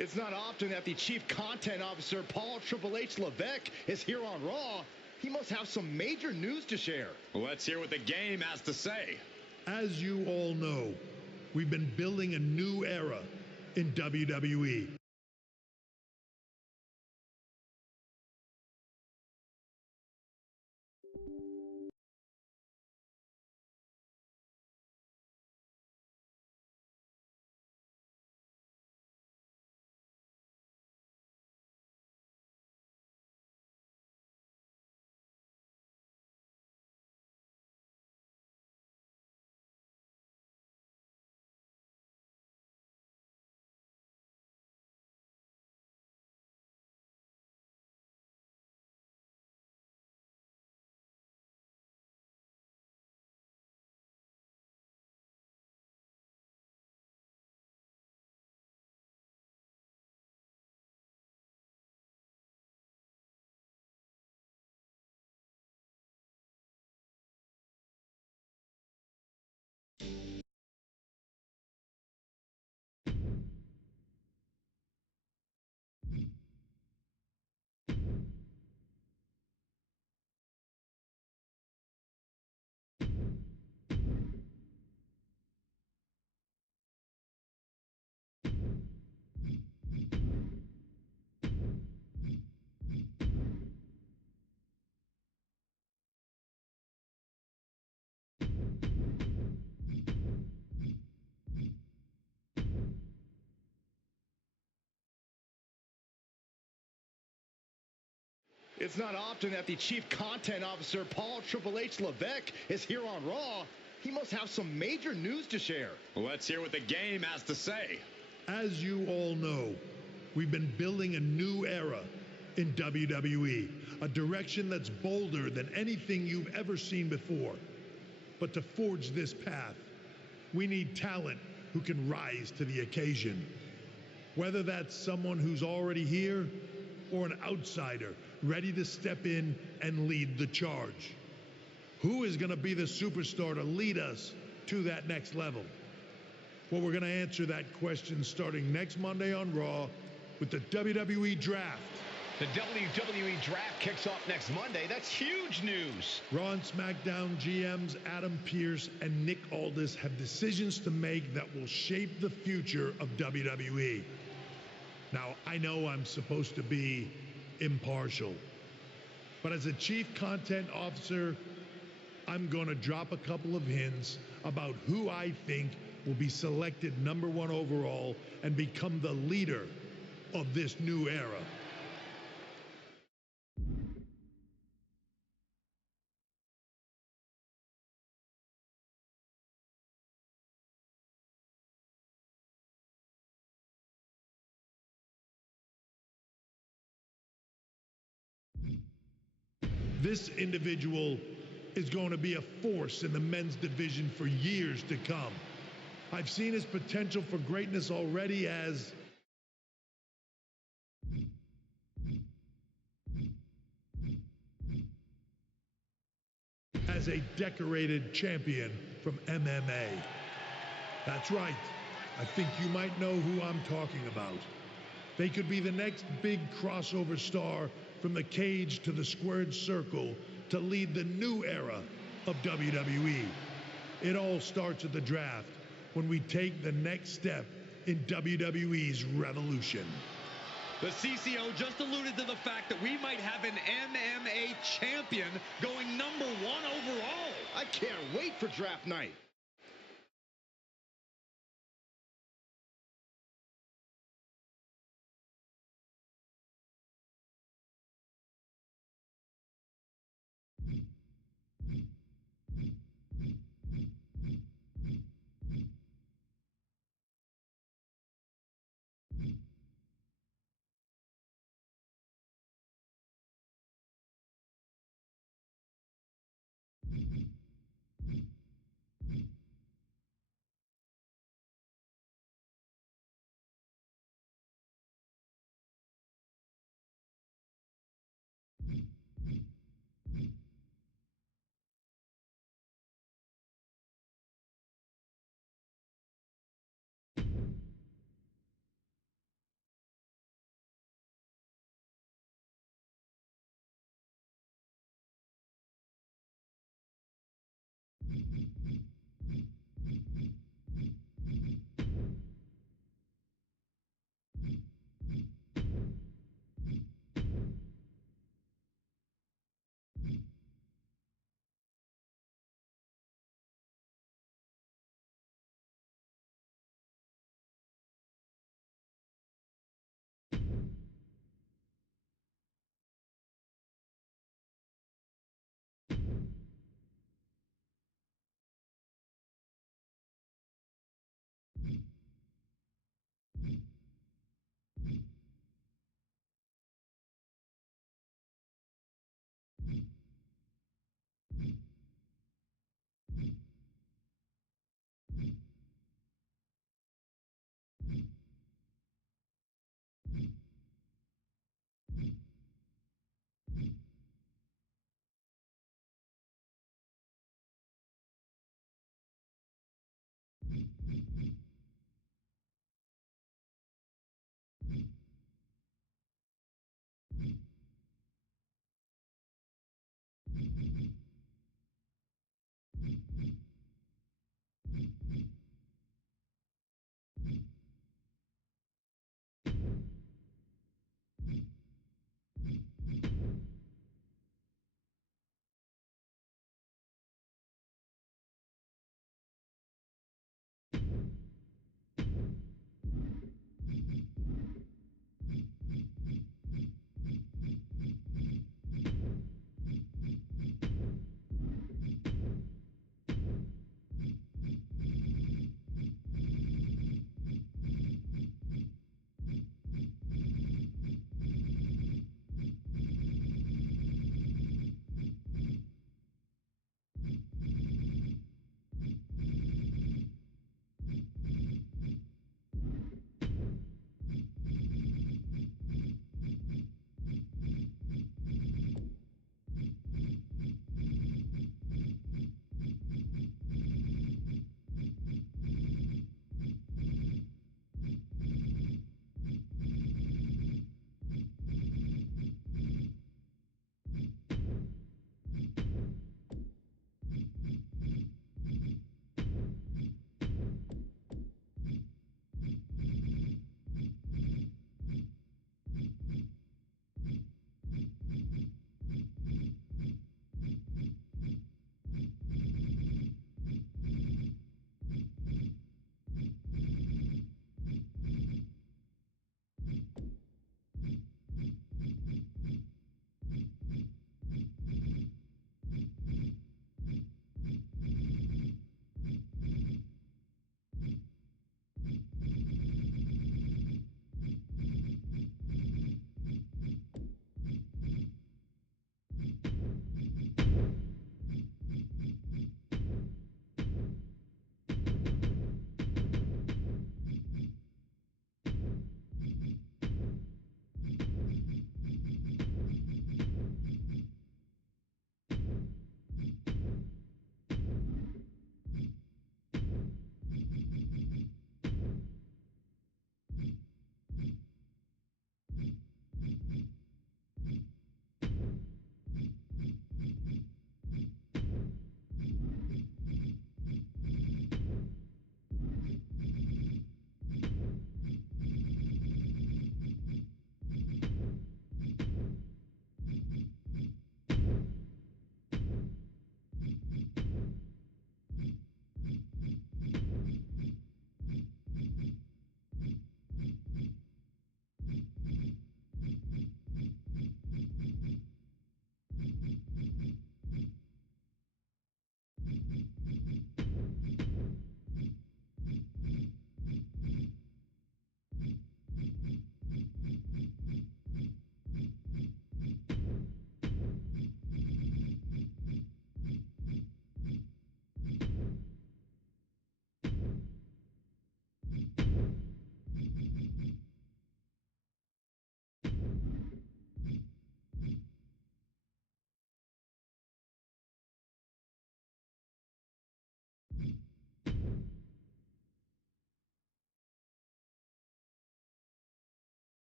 It's not often that the Chief Content Officer, Paul Triple H Levesque, is here on Raw. He must have some major news to share. Let's hear what the game has to say. As you all know, we've been building a new era in WWE. It's not often that the Chief Content Officer, Paul Triple H Levesque, is here on Raw. He must have some major news to share. Let's hear what the game has to say. As you all know, we've been building a new era in WWE, a direction that's bolder than anything you've ever seen before. But to forge this path, we need talent who can rise to the occasion. Whether that's someone who's already here or an outsider ready to step in and lead the charge. Who is going to be the superstar to lead us to that next level? Well, we're going to answer that question starting next Monday on Raw with the WWE Draft. The WWE Draft kicks off next Monday. That's huge news. Raw and SmackDown GMs Adam Pearce and Nick Aldis have decisions to make that will shape the future of WWE. Now, I know I'm supposed to be impartial, but as a Chief Content Officer, I'm going to drop a couple of hints about who I think will be selected #1 overall and become the leader of this new era. This individual is going to be a force in the men's division for years to come. I've seen his potential for greatness already as a decorated champion from MMA. That's right. I think you might know who I'm talking about. They could be the next big crossover star from the cage to the squared circle to lead the new era of WWE. It all starts at the draft when we take the next step in WWE's revolution. The CCO just alluded to the fact that we might have an MMA champion going #1 overall. I can't wait for draft night.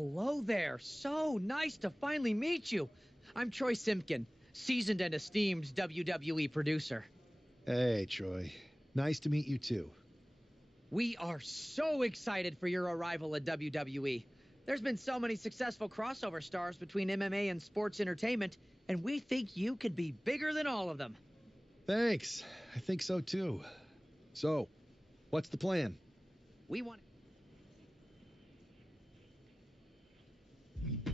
Hello there. So nice to finally meet you. I'm Troy Simpkin, seasoned and esteemed WWE producer. Hey, Troy. Nice to meet you, too. We are so excited for your arrival at WWE. There's been so many successful crossover stars between MMA and sports entertainment, and we think you could be bigger than all of them. Thanks. I think so, too. So, what's the plan? We want...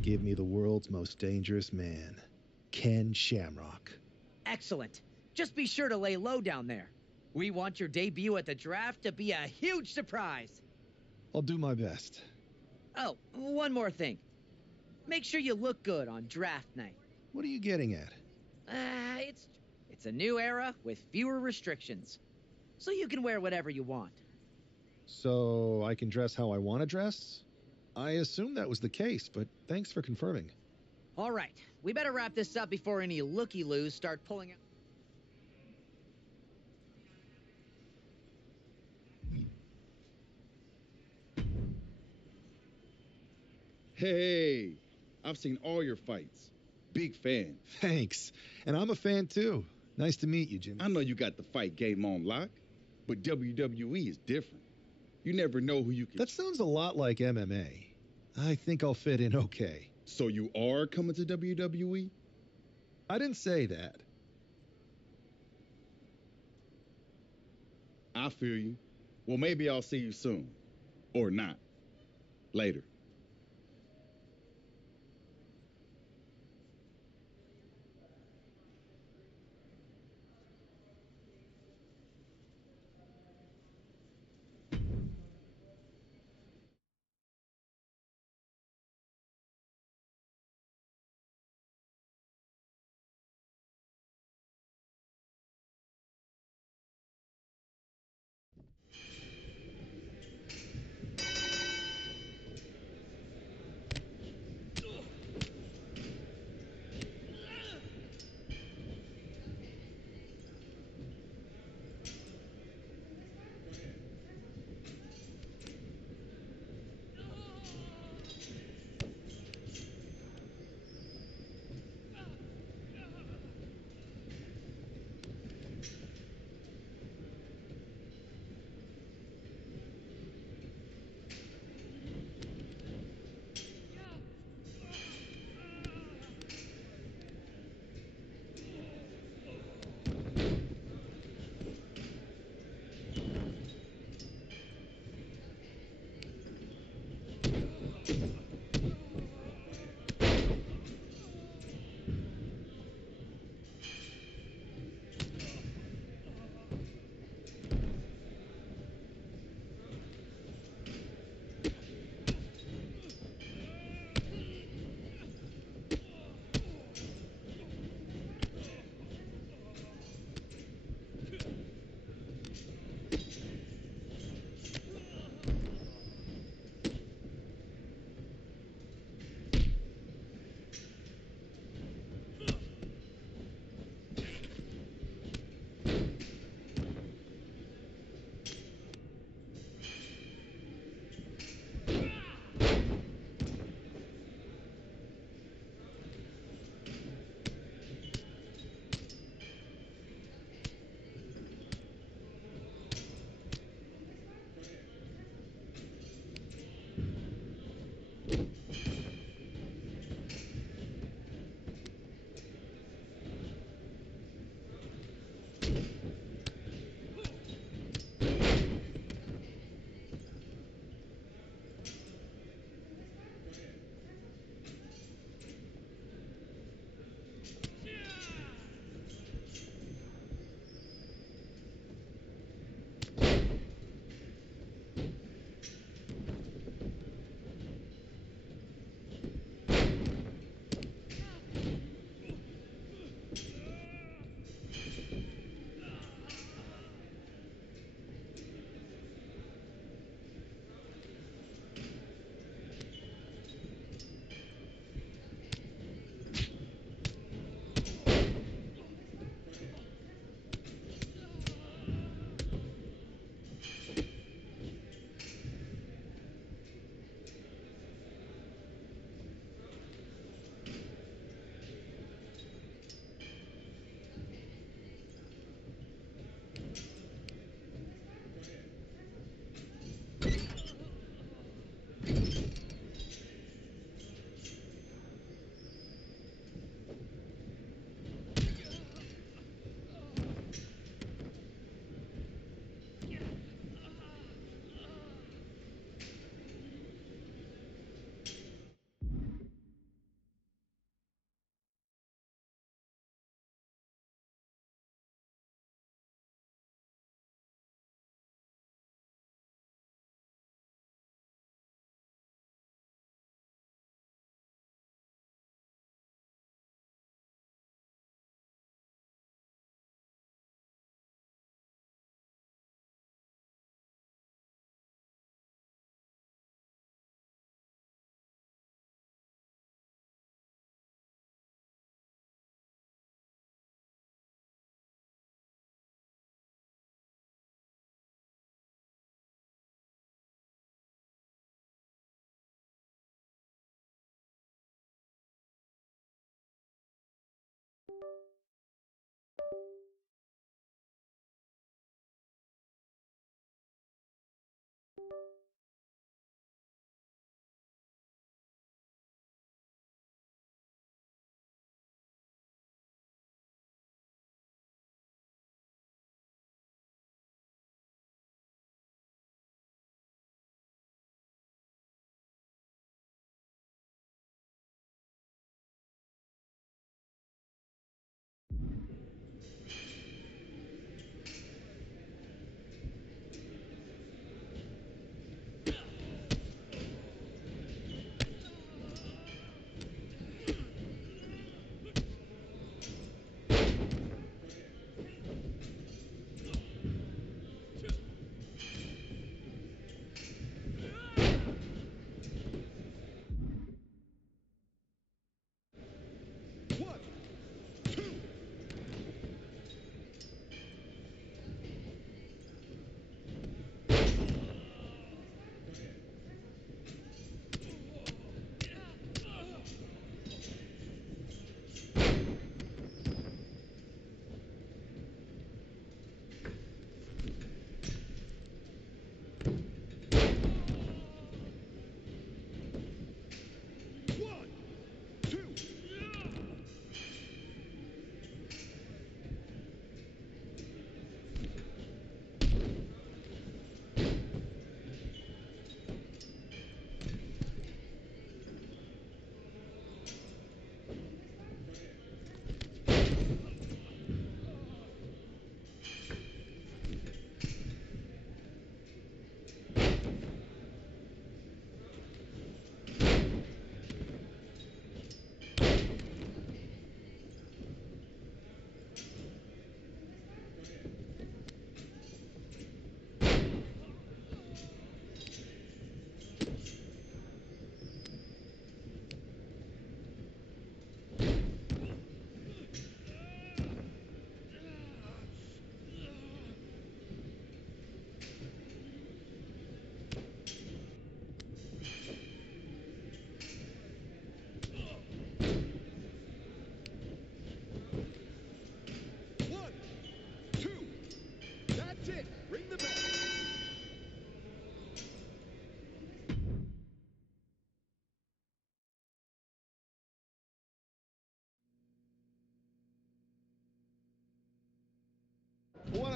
Give me the world's most dangerous man, Ken Shamrock. Excellent. Just be sure to lay low down there. We want your debut at the draft to be a huge surprise. I'll do my best. Oh, one more thing. Make sure you look good on draft night. What are you getting at? It's a new era with fewer restrictions. So you can wear whatever you want. So I can dress how I want to dress? I assumed that was the case, but thanks for confirming. All right, we better wrap this up before any looky-loos start pulling out. Hey, I've seen all your fights. Big fan. Thanks. And I'm a fan, too. Nice to meet you, Jimmy. I know you got the fight game on lock, but WWE is different. You never know who you can... That sounds a lot like MMA. I think I'll fit in okay. So you are coming to WWE? I didn't say that. I feel you. Well, maybe I'll see you soon. Or not. Later.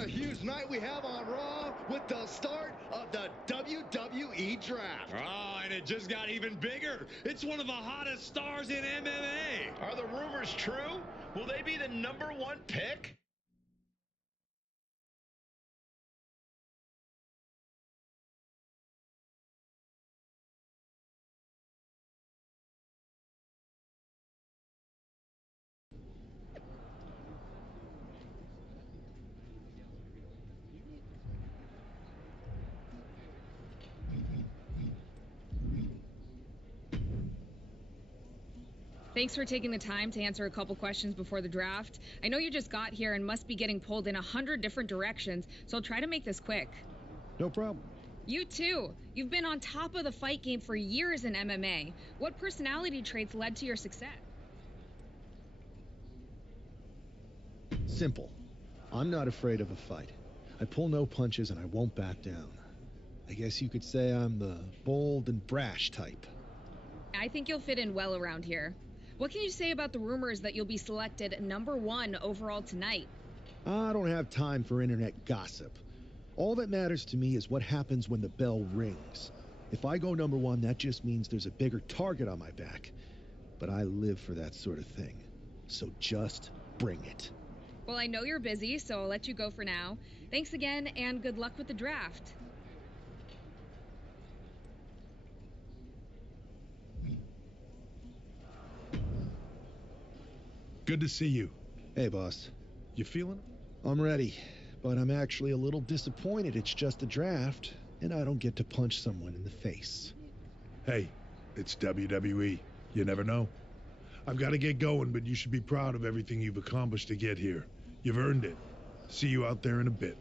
What a huge night we have on Raw with the start of the WWE Draft. Oh, and it just got even bigger. It's one of the hottest stars in MMA. Are the rumors true? Will they be the #1 pick? Thanks for taking the time to answer a couple questions before the draft. I know you just got here and must be getting pulled in 100 different directions, so I'll try to make this quick. No problem. You too. You've been on top of the fight game for years in MMA. What personality traits led to your success? Simple. I'm not afraid of a fight. I pull no punches and I won't back down. I guess you could say I'm the bold and brash type. I think you'll fit in well around here. What can you say about the rumors that you'll be selected #1 overall tonight? I don't have time for internet gossip. All that matters to me is what happens when the bell rings. If I go #1, that just means there's a bigger target on my back. But I live for that sort of thing. So just bring it. Well, I know you're busy, so I'll let you go for now. Thanks again, and good luck with the draft. Good to see you. Hey, boss. You feeling it? I'm ready, but I'm actually a little disappointed it's just a draft, and I don't get to punch someone in the face. Hey, it's WWE. You never know. I've got to get going, but you should be proud of everything you've accomplished to get here. You've earned it. See you out there in a bit.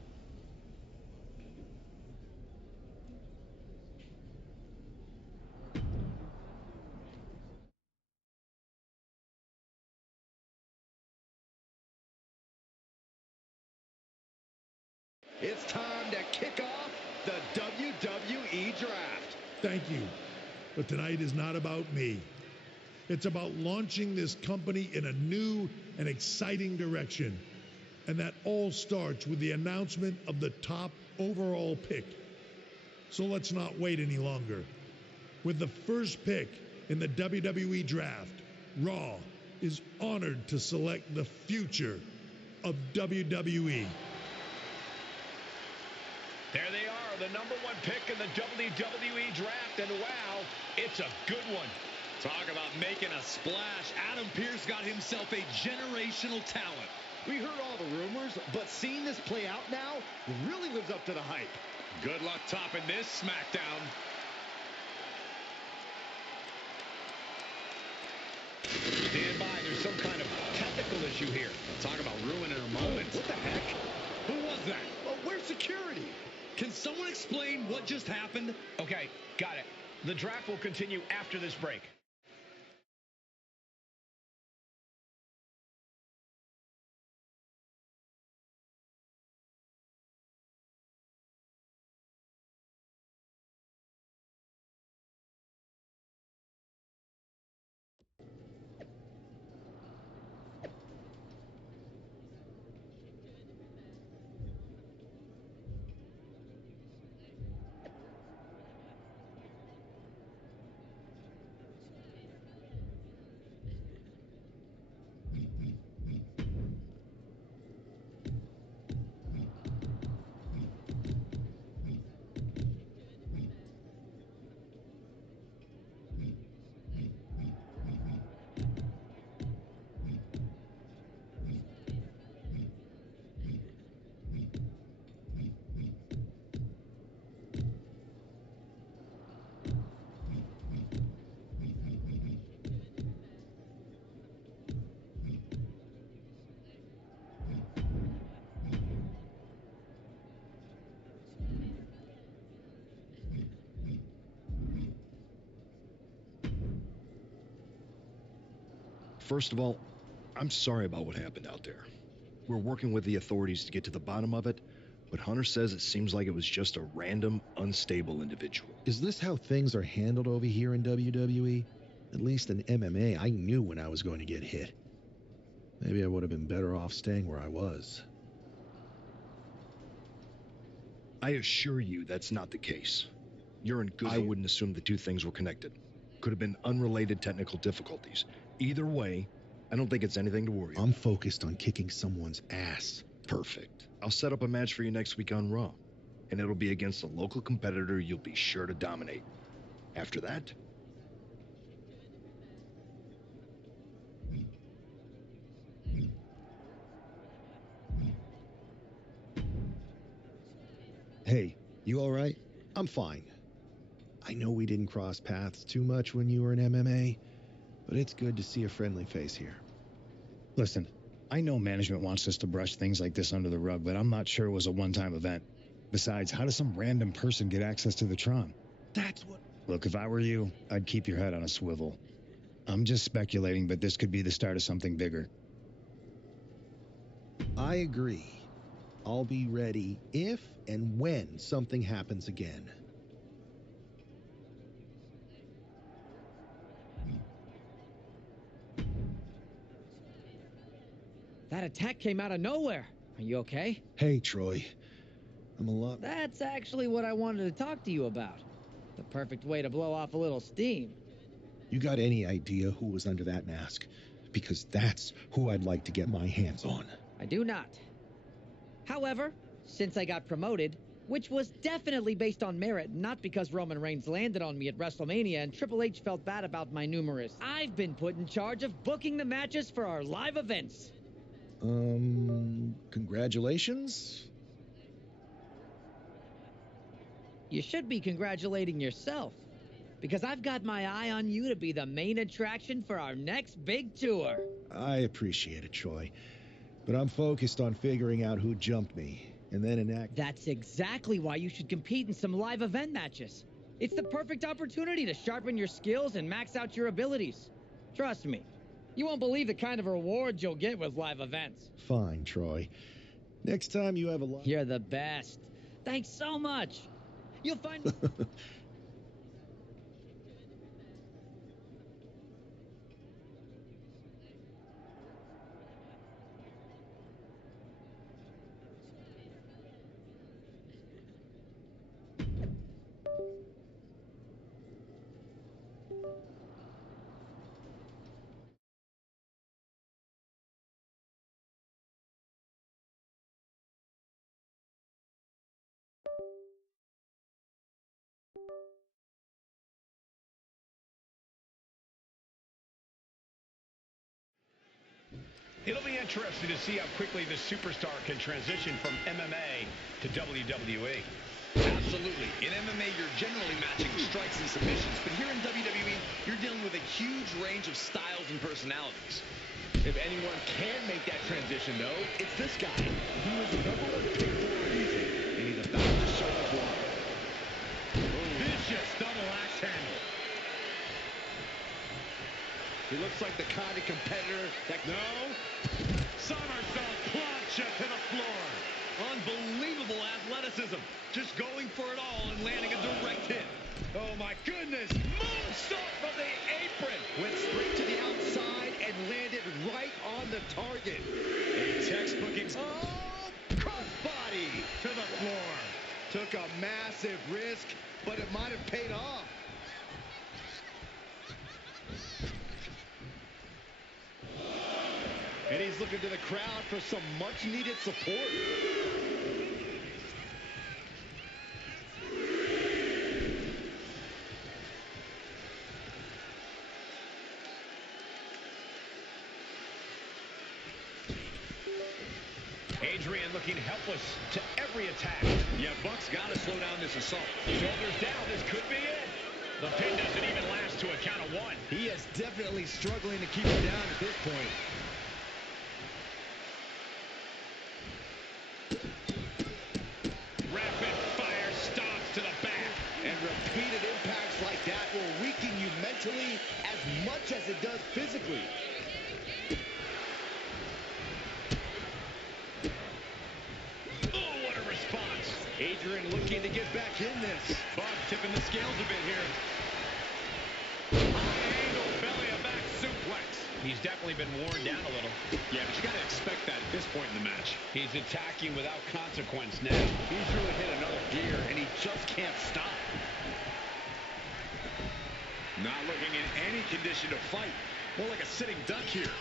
It's time to kick off the WWE Draft. Thank you. But tonight is not about me. It's about launching this company in a new and exciting direction. And that all starts with the announcement of the top overall pick. So let's not wait any longer. With the first pick in the WWE Draft, Raw is honored to select the future of WWE. There they are, the #1 pick in the WWE Draft, and wow, it's a good one. Talk about making a splash. Adam Pearce got himself a generational talent. We heard all the rumors, but seeing this play out now really lives up to the hype. Good luck topping this SmackDown. Stand by, there's some kind of technical issue here. Talk about ruining a moment. What the heck? Who was that? Oh, where's security? Can someone explain what just happened? Okay, got it. The draft will continue after this break. First of all, I'm sorry about what happened out there. We're working with the authorities to get to the bottom of it, but Hunter says it seems like it was just a random, unstable individual. Is this how things are handled over here in WWE? At least in MMA, I knew when I was going to get hit. Maybe I would have been better off staying where I was. I assure you that's not the case. You're in good. I wouldn't assume the two things were connected. Could have been unrelated technical difficulties. Either way, I don't think it's anything to worry about. I'm focused on kicking someone's ass. Perfect. I'll set up a match for you next week on Raw, and it'll be against a local competitor you'll be sure to dominate. After that... Hey, you all right? I'm fine. I know we didn't cross paths too much when you were in MMA, but it's good to see a friendly face here. Listen, I know management wants us to brush things like this under the rug, but I'm not sure it was a one-time event. Besides, how does some random person get access to the Tron? That's what... Look, if I were you, I'd keep your head on a swivel. I'm just speculating, but this could be the start of something bigger. I agree. I'll be ready if and when something happens again. That attack came out of nowhere. Are you okay? Hey, Troy. I'm a lot... That's actually what I wanted to talk to you about. The perfect way to blow off a little steam. You got any idea who was under that mask? Because that's who I'd like to get my hands on. I do not. However, since I got promoted, which was definitely based on merit, not because Roman Reigns landed on me at WrestleMania and Triple H felt bad about my numerous, I've been put in charge of booking the matches for our live events. Congratulations? You should be congratulating yourself, because I've got my eye on you to be the main attraction for our next big tour. I appreciate it, Troy, but I'm focused on figuring out who jumped me, and then enact... That's exactly why you should compete in some live event matches. It's the perfect opportunity to sharpen your skills and max out your abilities. Trust me, you won't believe the kind of rewards you'll get with live events. Fine, Troy. Next time you have a... You're the best. Thanks so much. You'll find... It'll be interesting to see how quickly the superstar can transition from MMA to WWE. Absolutely. In MMA, you're generally matching strikes and submissions, but here in WWE, you're dealing with a huge range of styles and personalities. If anyone can make that transition, though, it's this guy. He was the #1 pick for a reason, and he's about to show us why. Vicious double axe handle. He looks like the kind of competitor that... No. Somersault plancha to the floor. Unbelievable athleticism. Just going for it all and landing a direct hit. Oh, my goodness. Moonsault from the apron. Went straight to the outside and landed right on the target. A textbook... Oh, crossbody to the floor. Took a massive risk, but it might have paid off. And he's looking to the crowd for some much-needed support. Adrian looking helpless to every attack. Yeah, Buck's got to slow down this assault. Shoulders down, this could be it. The pin doesn't even last to a count of one. He is definitely struggling to keep it down at this point. Rapid fire stomps to the back. And repeated impacts like that will weaken you mentally as much as it does physically. Oh, what a response. Adrian looking to get back in this. Buck tipping the scales a bit here. High angle belly-to-back suplex. He's definitely been worn down a little. Yeah, but you got to expect that at this point in the match. He's attacking without consequence now. He's really hit another gear, and he just can't stop. Not looking in any condition to fight. More like a sitting duck here.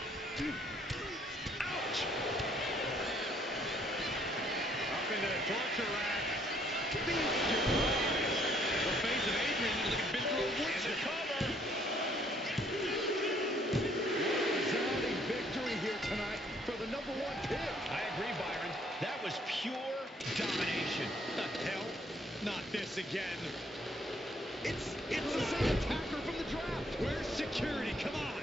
Ouch! Up into the torture rack. The face of Adrian looks like it's been through a woodshed. Cover. Resounding victory here tonight for the #1 pick. I agree, Byron. That was pure domination. The hell? Not this again. It's the same attacker from the draft. Where's security? Come on.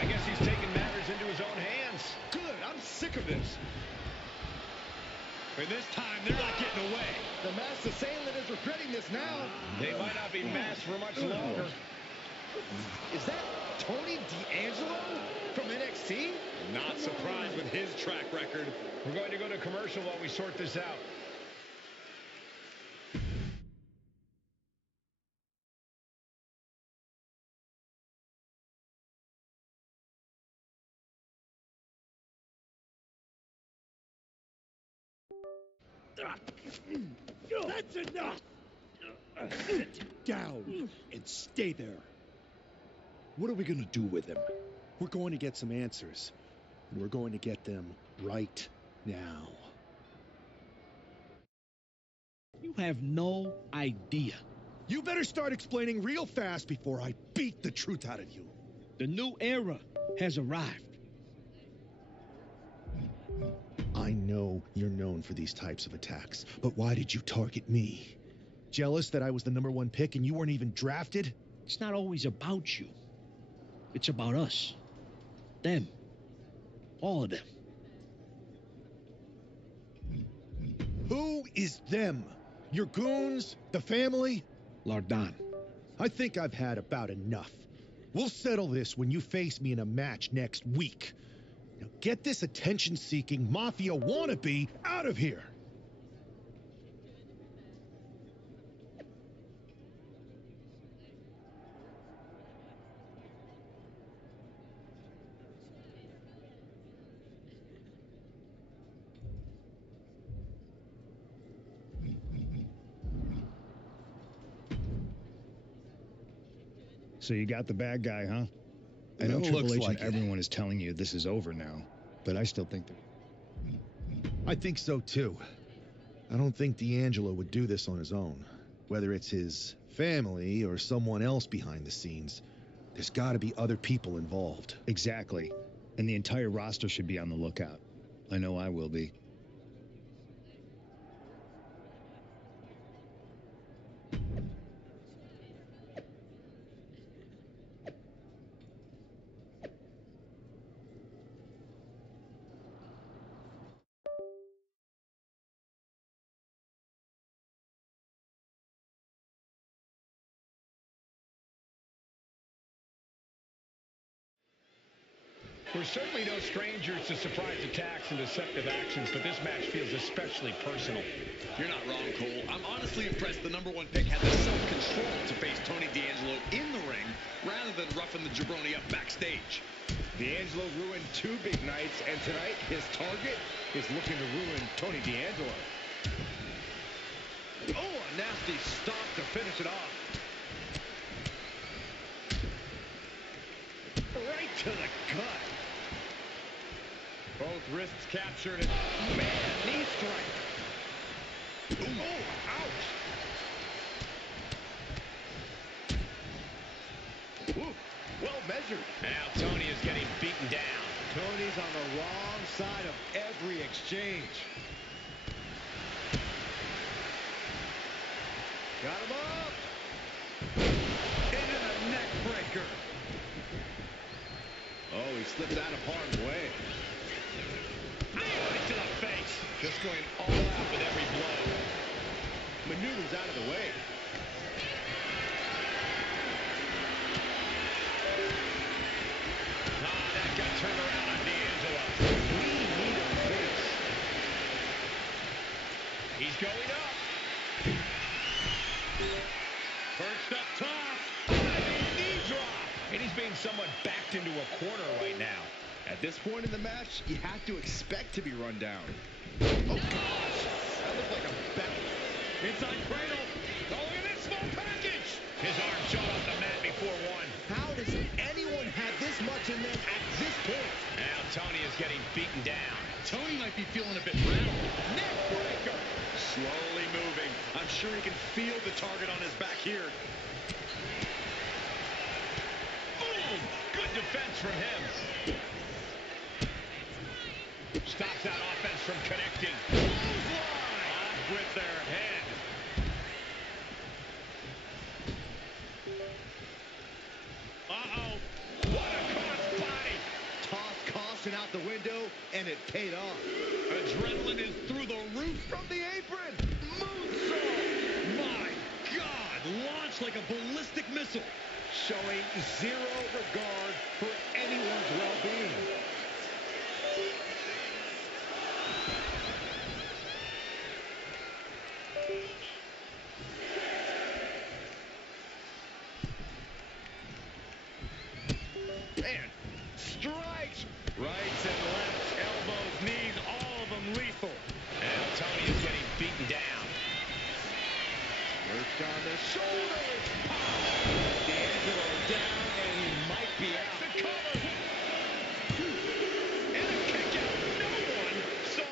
I guess he's taking matters into his own hands. Good. I'm sick of this. And this time, they're not getting away. The masked assailant is regretting this now. They might not be masked for much longer. Is that Tony D'Angelo from NXT? Not surprised with his track record. We're going to go to commercial while we sort this out. That's enough! Sit down and stay there. What are we going to do with him? We're going to get some answers, and we're going to get them right now. You have no idea. You better start explaining real fast before I beat the truth out of you. The new era has arrived. I know you're known for these types of attacks, but why did you target me? Jealous that I was the #1 pick and you weren't even drafted? It's not always about you. It's about us. Them. All of them. Who is them? Your goons? The family? Lardan. I think I've had about enough. We'll settle this when you face me in a match next week. Now get this attention-seeking mafia wannabe out of here! So you got the bad guy, huh? I know It Triple looks H like and everyone is telling you this is over now, but I still think that... I think so too. I don't think D'Angelo would do this on his own. Whether it's his family or someone else behind the scenes, there's got to be other people involved. Exactly. And the entire roster should be on the lookout. I know I will be. We're certainly no strangers to surprise attacks and deceptive actions, but this match feels especially personal. You're not wrong, Cole. I'm honestly impressed the #1 pick had the self-control to face Tony D'Angelo in the ring rather than roughing the jabroni up backstage. D'Angelo ruined 2 big nights, and tonight his target is looking to ruin Tony D'Angelo. Oh, a nasty stop to finish it off. Right to the gut. Both wrists captured, and man, knee strike. Ooh, ouch. Ooh, well measured. Now Tony is getting beaten down. Tony's on the wrong side of every exchange. Got him up. Into the neck breaker. Oh, he slipped out of harm's way. Right to the face. Just going all out with every blow. Maneuvers out of the way. That got turned around on D'Angelo. We need a base. He's going up. Perched up top. Knee drop. And he's being somewhat backed into At this point in the match, you have to expect to be run down. Oh, gosh! That looked like a belt. Inside cradle. Oh, look at this small package. His arm shot off the mat before one. How does anyone have this much in them at this point? Now Tony is getting beaten down. Tony might be feeling a bit rattled. Neck breaker. Slowly moving. I'm sure he can feel the target on his back here. Boom! Good defense from him. Stops that offense from connecting. Clothesline. Off with their head. Uh-oh. What a crossbody! Tossed caution out the window, and it paid off. Adrenaline is through the roof. From the apron, moonsault! My God! Launched like a ballistic missile. Showing zero regard for anyone's well-being. Man, strikes! Rights and lefts, elbows, knees, all of them lethal. Now Tony is getting beaten down. Worked on the shoulders. D'Angelo down, and he might be out. The cover! And a kick out. No one saw...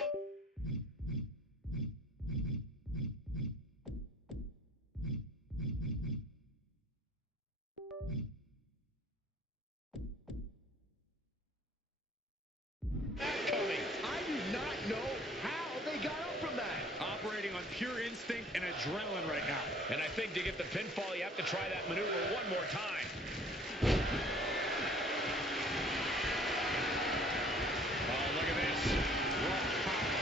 that coming. I do not know how they got up from that. Operating on pure instinct and adrenaline right now. And I think to get the pinfall, you have to try that maneuver one more time. Oh, look at this. Raw power.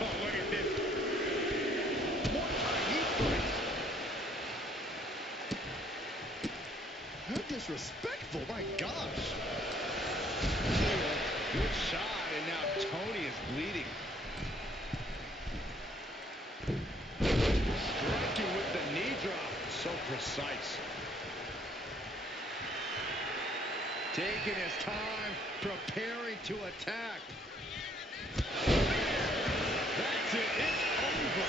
Oh, look at this. More time, he strikes. How disrespectful, my gosh. Good shot, and now Tony is bleeding. Striking with the knee drop. So precise. Taking his time, preparing to attack. That's it. It's over.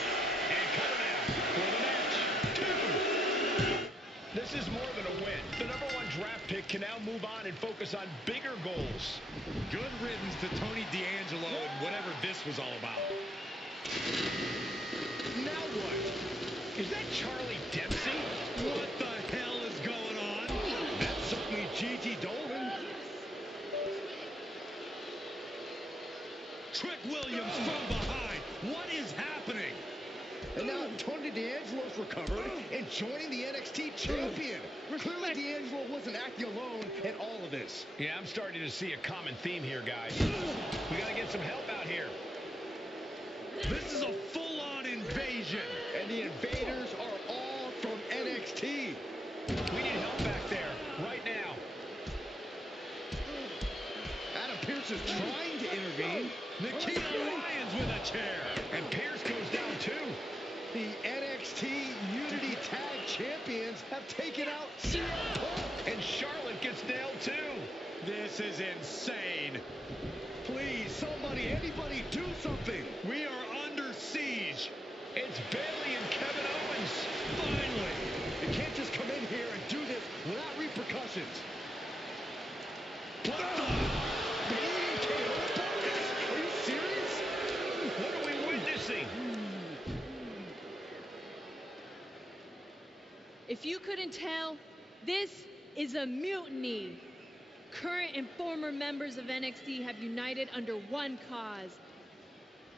And cover now for the match. 2. This is more than a win. The #1 draft pick can now move on and focus on bigger goals. Good riddance to Tony D'Angelo and whatever this was all about. Now what? Is that Charlie Dempsey? What the hell is going on? That's certainly Gigi Dolan. Trick Williams from behind. What is happening? And now Tony D'Angelo's recovered and joining the NXT champion. Clearly D'Angelo wasn't acting alone in all of this. Yeah, I'm starting to see a common theme here, guys. We got to get some help out here. This is a full-on invasion. And the invaders are all from NXT. We need help back there, right now. Adam Pearce is trying to intervene. Nikita Lyons with a chair. And Pierce goes down too. The NXT Unity Tag Champions have taken out CM Punk. And Charlotte gets nailed too. This is insane. Please, somebody, anybody, do something. We are under siege. It's Bayley and Kevin Owens. Finally. You can't just come in here and do this without repercussions. What the? Bayley and KO focus? Are you serious? What are we witnessing? If you couldn't tell, this is a mutiny. Current and former members of NXT have united under one cause.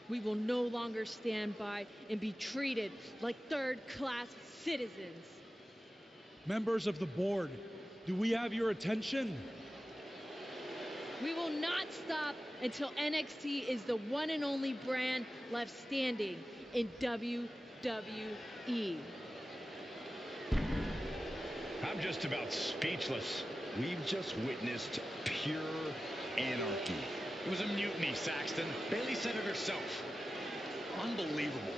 We will no longer stand by and be treated like third-class citizens. Members of the board, do we have your attention? We will not stop until NXT is the one and only brand left standing in WWE. I'm just about speechless. We've just witnessed pure anarchy. It was a mutiny, Saxton. Bayley said it herself. Unbelievable.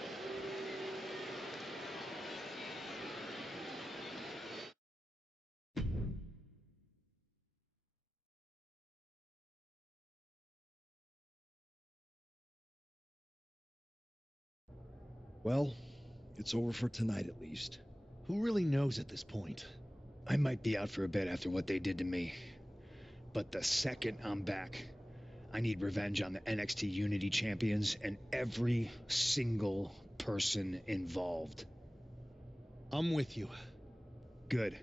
Well, it's over for tonight at least. Who really knows at this point? I might be out for a bit after what they did to me. But the second I'm back, I need revenge on the NXT Unity Champions and every single person involved. I'm with you. Good.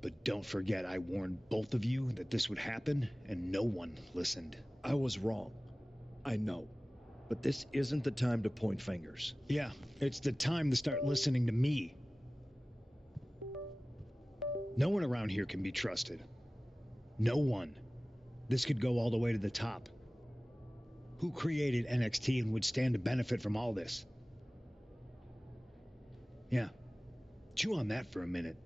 But don't forget I warned both of you that this would happen, and no one listened. I was wrong. I know. But this isn't the time to point fingers. Yeah, it's the time to start listening to me. No one around here can be trusted. No one. This could go all the way to the top. Who created NXT and would stand to benefit from all this? Yeah. Chew on that for a minute.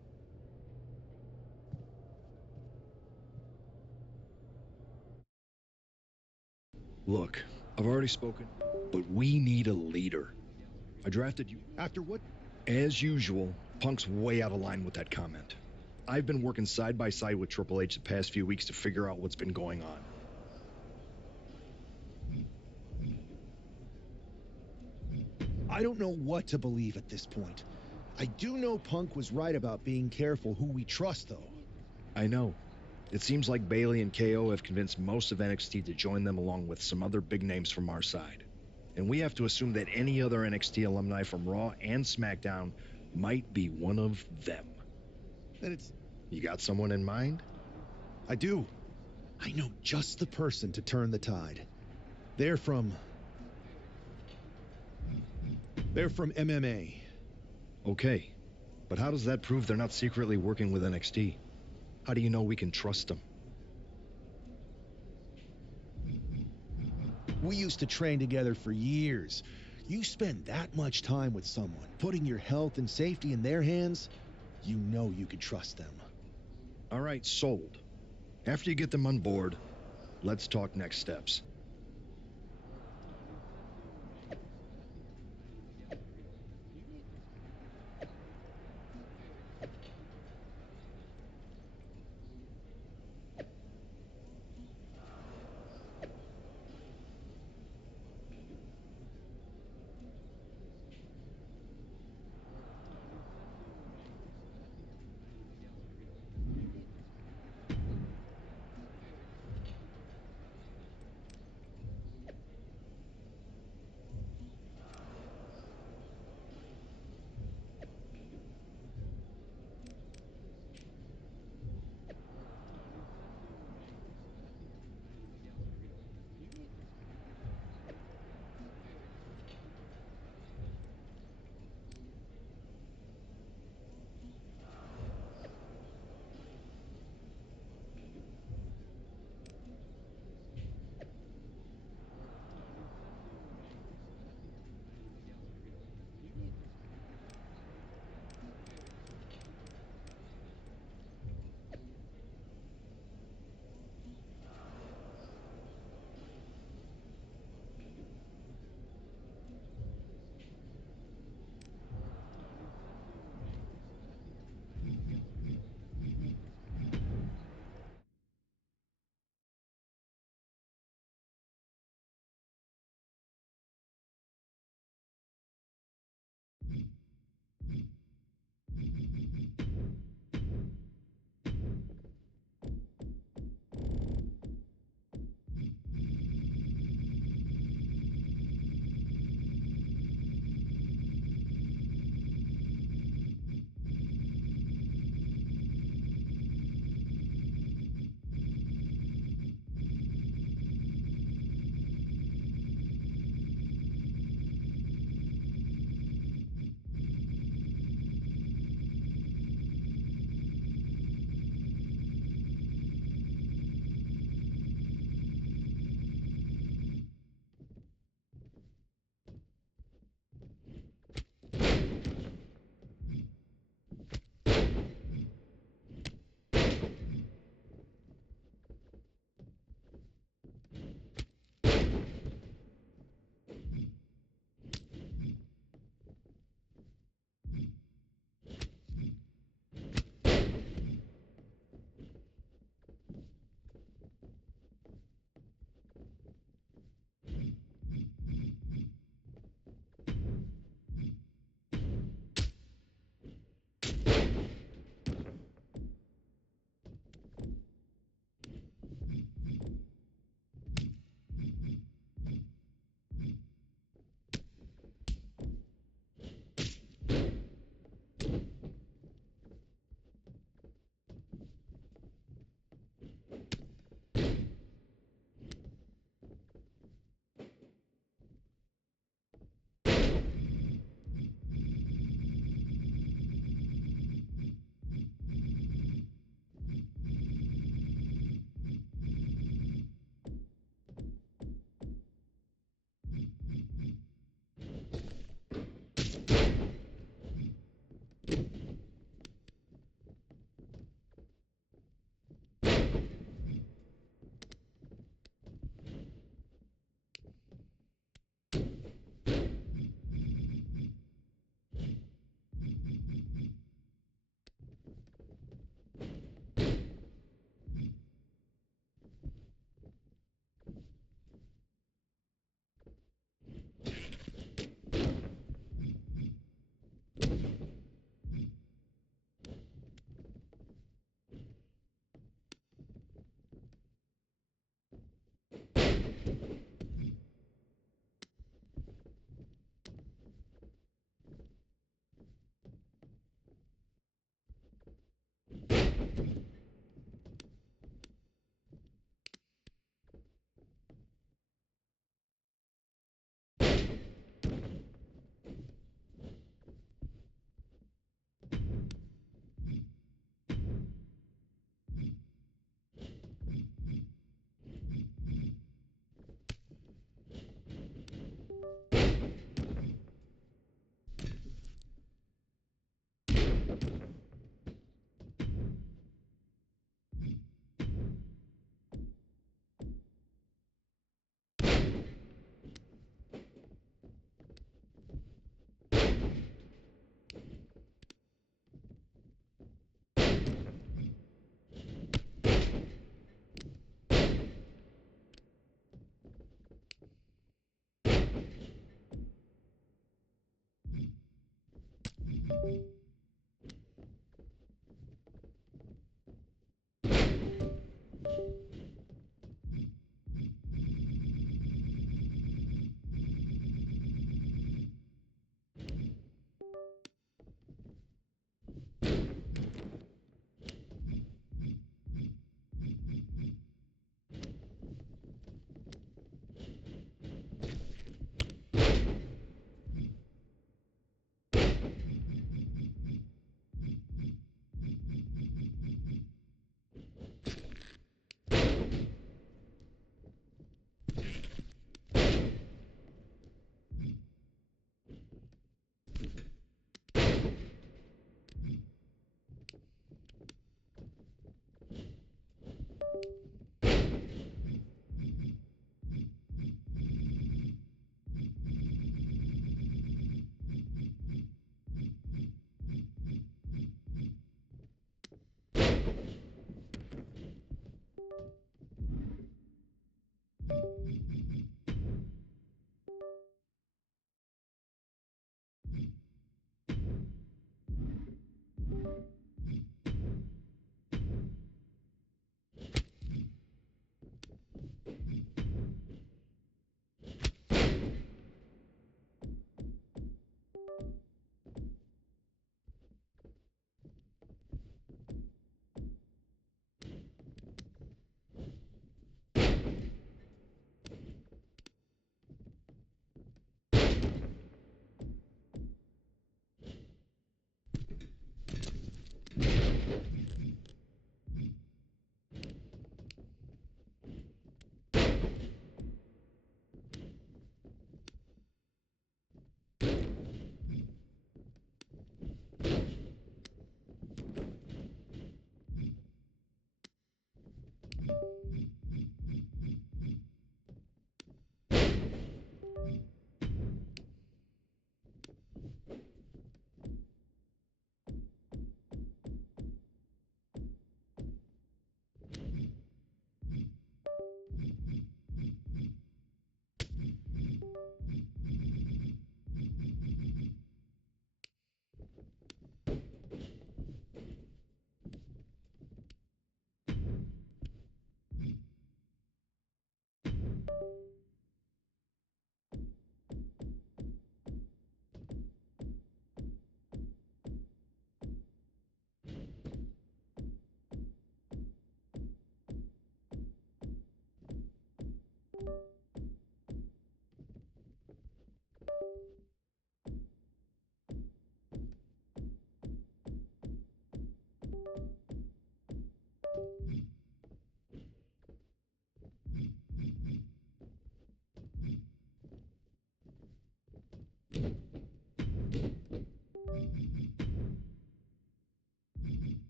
Look, I've already spoken, but we need a leader. I drafted you. After what? As usual, Punk's way out of line with that comment. I've been working side by side with Triple H the past few weeks to figure out what's been going on. I don't know what to believe at this point. I do know Punk was right about being careful who we trust, though. I know. It seems like Bayley and KO have convinced most of NXT to join them along with some other big names from our side. And we have to assume that any other NXT alumni from Raw and SmackDown might be one of them. And it's... You got someone in mind? I do. I know just the person to turn the tide. They're from MMA. Okay, but how does that prove they're not secretly working with NXT? How do you know we can trust them? We used to train together for years. You spend that much time with someone, putting your health and safety in their hands, you know you can trust them. All right, sold. After you get them on board, let's talk next steps.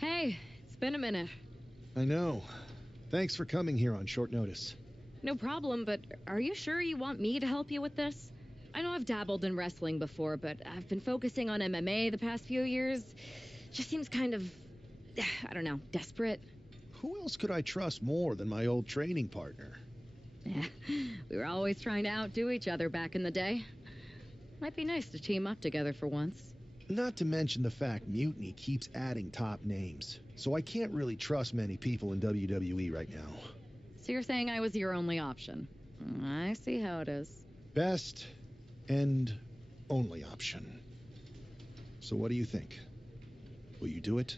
Hey, it's been a minute. I know. Thanks for coming here on short notice. No problem, but are you sure you want me to help you with this? I know I've dabbled in wrestling before, but I've been focusing on MMA the past few years. Just seems kind of, I don't know, desperate. Who else could I trust more than my old training partner? Yeah, we were always trying to outdo each other back in the day. Might be nice to team up together for once. Not to mention the fact Mutiny keeps adding top names, so I can't really trust many people in WWE right now. So you're saying I was your only option? I see how it is. Best and only option. So what do you think? Will you do it?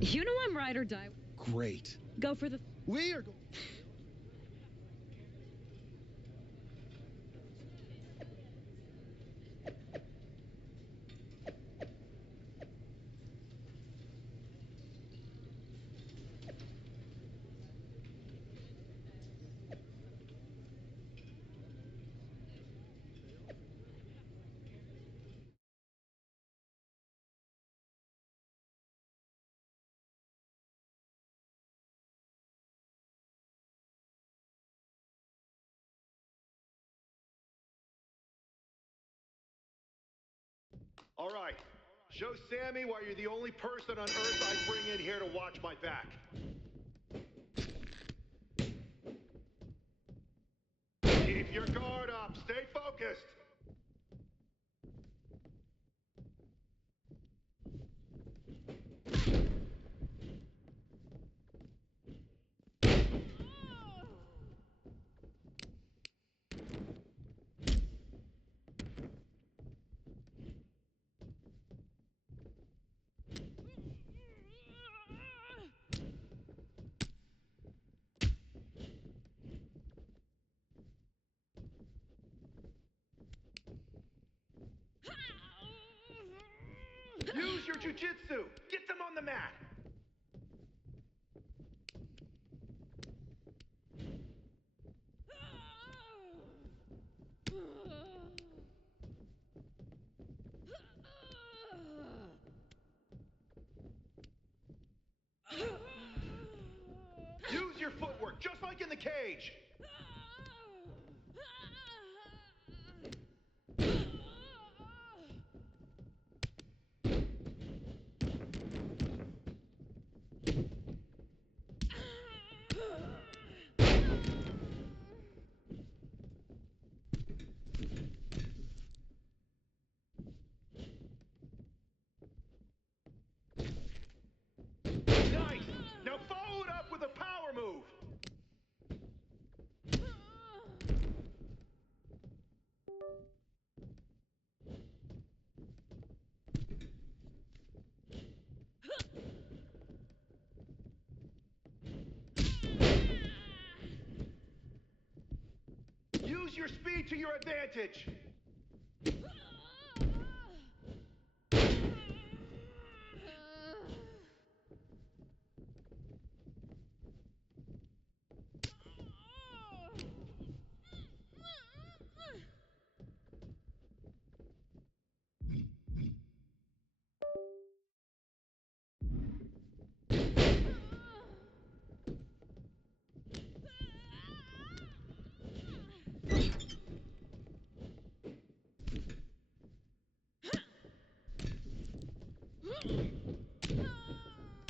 You know I'm ride or die. Great. Go for the... We are going... All right. Show Sammy why you're the only person on Earth I bring in here to watch my back. Keep your guard up. Stay focused. Use your jujitsu. Get them on the mat. Use your footwork, just like in the cage. Nice. Now follow it up with a power move. Use your speed to your advantage.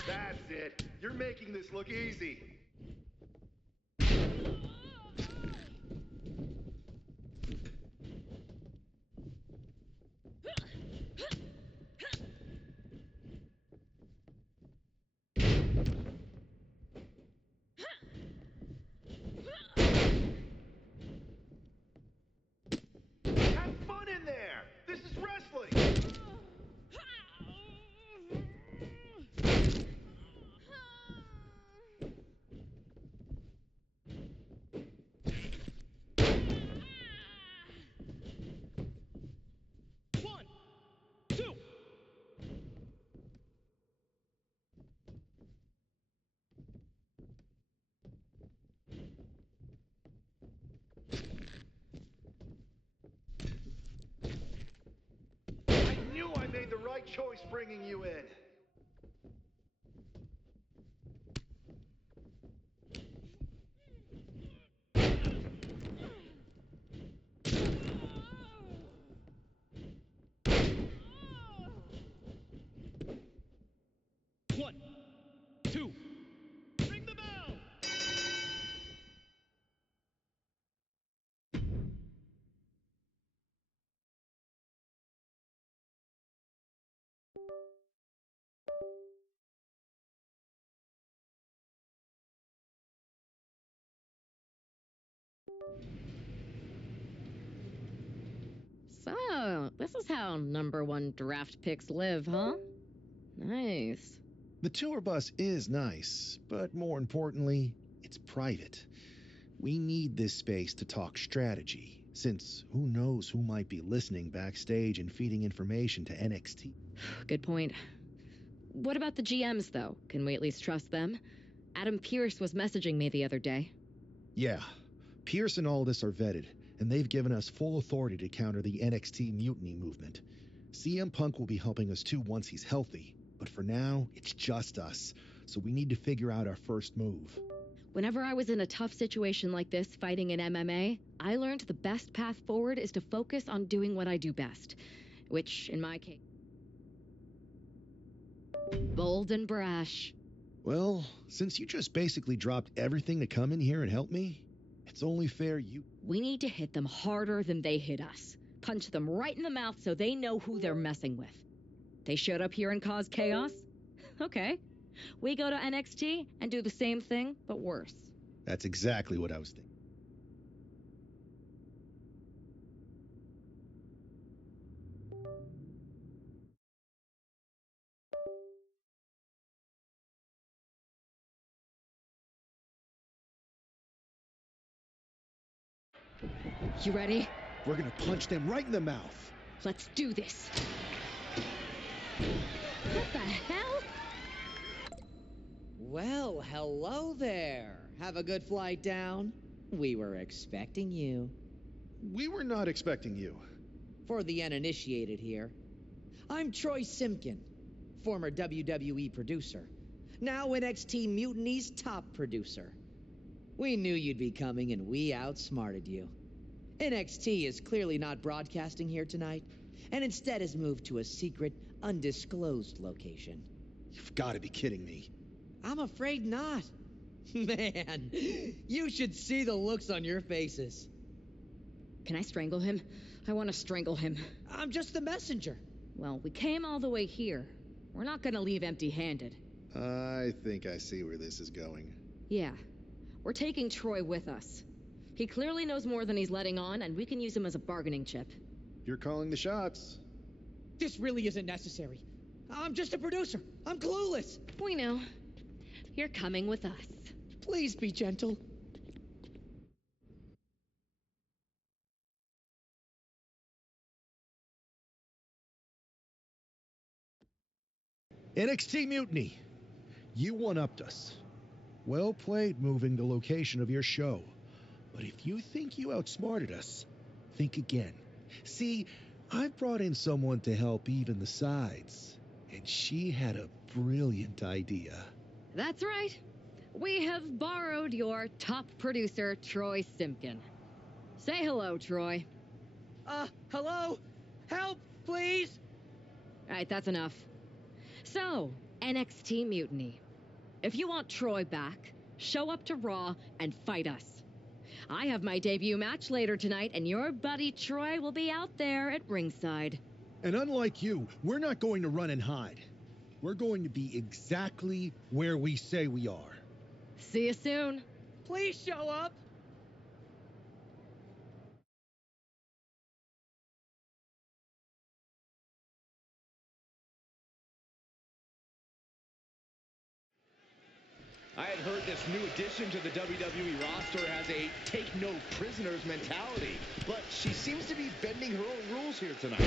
That's it. You're making this look easy. Have fun in there. This is wrestling. One, two. choice bringing you in. One, two, ring the bell! So, this is how #1 draft picks live, huh? Nice. The tour bus is nice, but more importantly, it's private. We need this space to talk strategy, since who knows who might be listening backstage and feeding information to NXT. Good point. What about the GMs, though? Can we at least trust them? Adam Pearce was messaging me the other day. Yeah, Pierce and Aldis are vetted, and they've given us full authority to counter the NXT mutiny movement. CM Punk will be helping us too once he's healthy, but for now, it's just us, so we need to figure out our first move. Whenever I was in a tough situation like this fighting in MMA, I learned the best path forward is to focus on doing what I do best, which, in my case, bold and brash. Well, since you just basically dropped everything to come in here and help me, it's only fair you... We need to hit them harder than they hit us. Punch them right in the mouth so they know who they're messing with. They showed up here and caused chaos? Okay. We go to NXT and do the same thing, but worse. That's exactly what I was thinking. You ready? We're gonna punch them right in the mouth. Let's do this. What the hell? Well, hello there. Have a good flight down. We were expecting you. We were not expecting you. For the uninitiated here, I'm Troy Simkin, former WWE producer, now NXT Mutiny's top producer. We knew you'd be coming and we outsmarted you. NXT is clearly not broadcasting here tonight, and instead has moved to a secret, undisclosed location. You've got to be kidding me. I'm afraid not. Man, you should see the looks on your faces. Can I strangle him? I want to strangle him. I'm just the messenger. Well, we came all the way here. We're not gonna leave empty-handed. I think I see where this is going. Yeah. We're taking Troy with us. He clearly knows more than he's letting on, and we can use him as a bargaining chip. You're calling the shots. This really isn't necessary. I'm just a producer. I'm clueless. We know. You're coming with us. Please be gentle. NXT Mutiny. You one-upped us. Well played moving the location of your show. But if you think you outsmarted us, think again. See, I've brought in someone to help even the sides, and she had a brilliant idea. That's right. We have borrowed your top producer, Troy Simkin. Say hello, Troy. Hello? Help, please? All right, that's enough. So, NXT Mutiny. If you want Troy back, show up to Raw and fight us. I have my debut match later tonight, and your buddy Troy will be out there at ringside. And unlike you, we're not going to run and hide. We're going to be exactly where we say we are. See you soon. Please show up. I had heard this new addition to the WWE roster has a take-no-prisoners mentality, but she seems to be bending her own rules here tonight.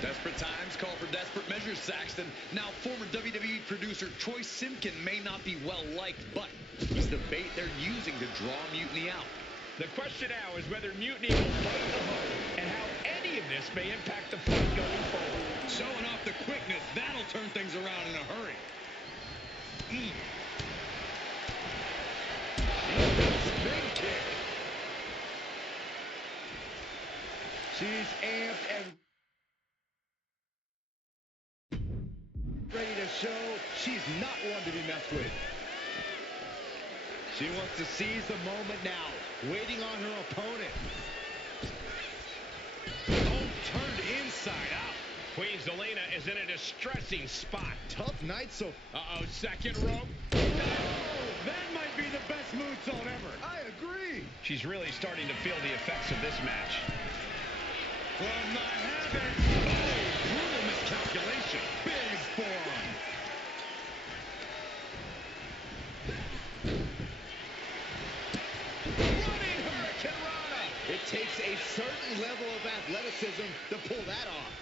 Desperate times call for desperate measures, Saxton. Now, former WWE producer Troy Simkin may not be well-liked, but he's the bait they're using to draw Mutiny out. The question now is whether Mutiny will fight the hook and how any of this may impact the fight going forward. Showing off the quickness Ready to show she's not one to be messed with. She wants to seize the moment now, waiting on her opponent. Oh, turned inside out. Queen Zelina is in a distressing spot. Tough night so... Uh-oh, second rope. Oh, that might be the best moonsault ever. I agree. She's really starting to feel the effects of this match. From the heavens. Oh, brutal miscalculation. Big forearm. Running Hurricane Rana. It takes a certain level of athleticism to pull that off.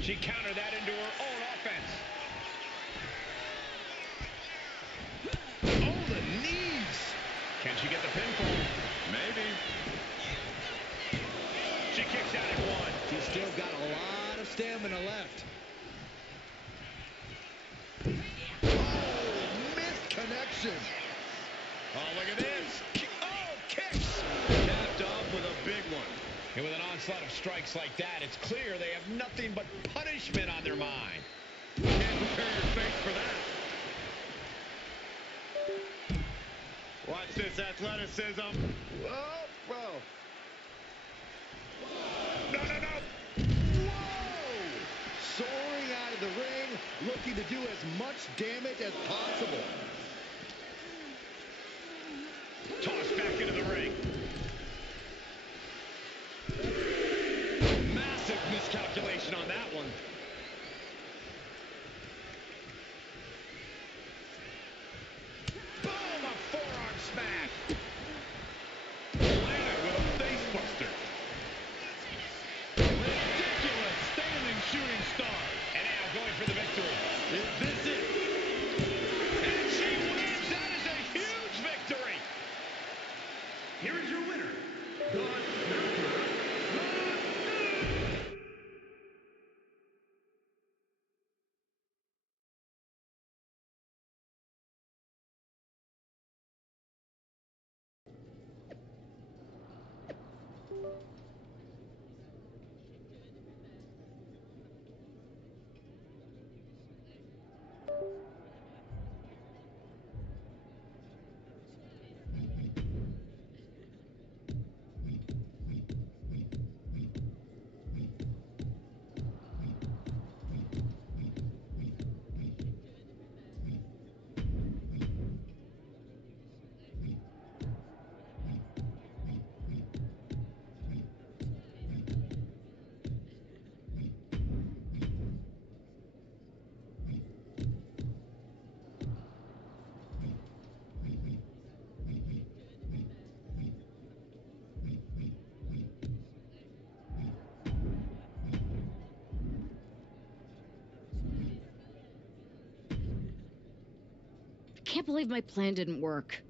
She countered that into her own offense. Oh, the knees. Can she get the pinfall? Maybe. She kicks out at one. She's still got a lot of stamina left. Oh, missed connection. Oh, look at this. Oh, kicks. Capped off with a big one. And with an onslaught of strikes like that, it's clear they have nothing but punishment on their mind. You can't prepare your face for that. Watch this athleticism. Oh, whoa. No. Whoa! Soaring out of the ring, looking to do as much damage as possible. Tossed back into the ring. Massive miscalculation on that one. Boom! A forearm smash. Landed with a face buster. Ridiculous standing shooting star. And now going for the victory. Is this it? And she wins. That is a huge victory. Here is your winner, the Can't believe my plan didn't work.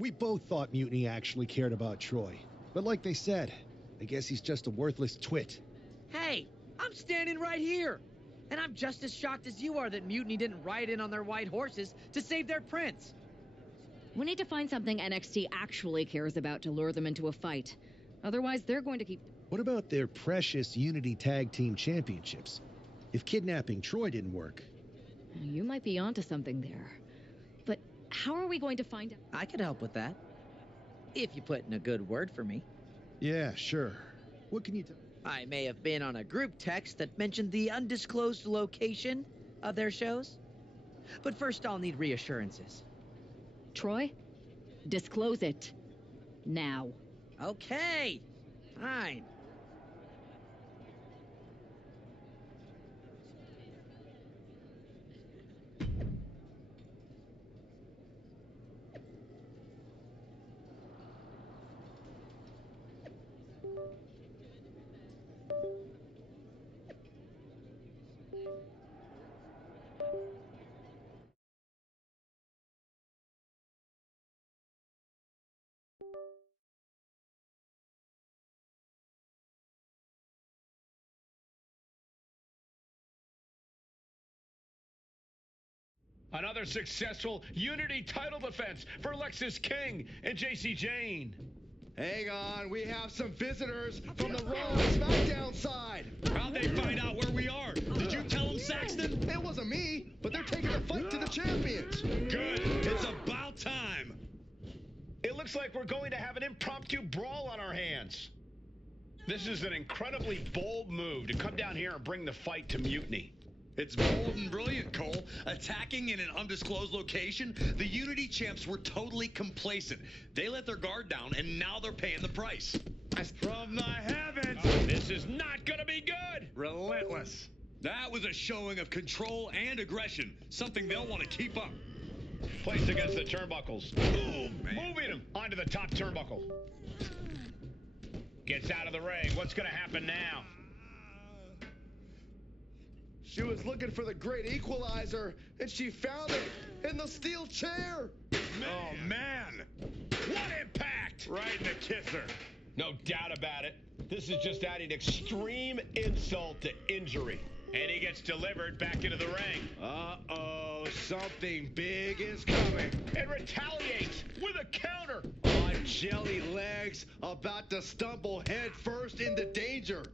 We both thought Mutiny actually cared about Troy. But like they said, I guess he's just a worthless twit. Hey, I'm standing right here. And I'm just as shocked as you are that Mutiny didn't ride in on their white horses to save their prince. We need to find something NXT actually cares about to lure them into a fight. Otherwise, they're going to keep... What about their precious Unity Tag Team Championships? If kidnapping Troy didn't work... You might be onto something there. But how are we going to find out? I could help with that. If you put in a good word for me. Yeah, sure. What can you tell? I may have been on a group text that mentioned the undisclosed location of their shows. But first I'll need reassurances. Troy, disclose it. Now. Okay. Fine. Another successful Unity title defense for Lexis King and JC Jane. Hang on, we have some visitors from the Raw and SmackDown side. How'd they find out where we are? Did you tell them, Saxton? It wasn't me. champions. Good. It's about time. It looks like we're going to have an impromptu brawl on our hands. This is an incredibly bold move to come down here and bring the fight to Mutiny. It's bold and brilliant, Cole. Attacking in an undisclosed location, the Unity champs were totally complacent. They let their guard down, and now they're paying the price. From the heavens! Oh, this is not going to be good! Relentless. That was a showing of control and aggression, something they'll want to keep up. Placed against the turnbuckles. Ooh, moving him onto the top turnbuckle. Gets out of the ring. What's going to happen now? She was looking for the great equalizer, and she found it in the steel chair. Oh, man. What impact! Right in the kisser. No doubt about it. This is just adding extreme insult to injury. And he gets delivered back into the ring. Uh-oh, something big is coming. And retaliates with a counter. On jelly legs, about to stumble head first into danger.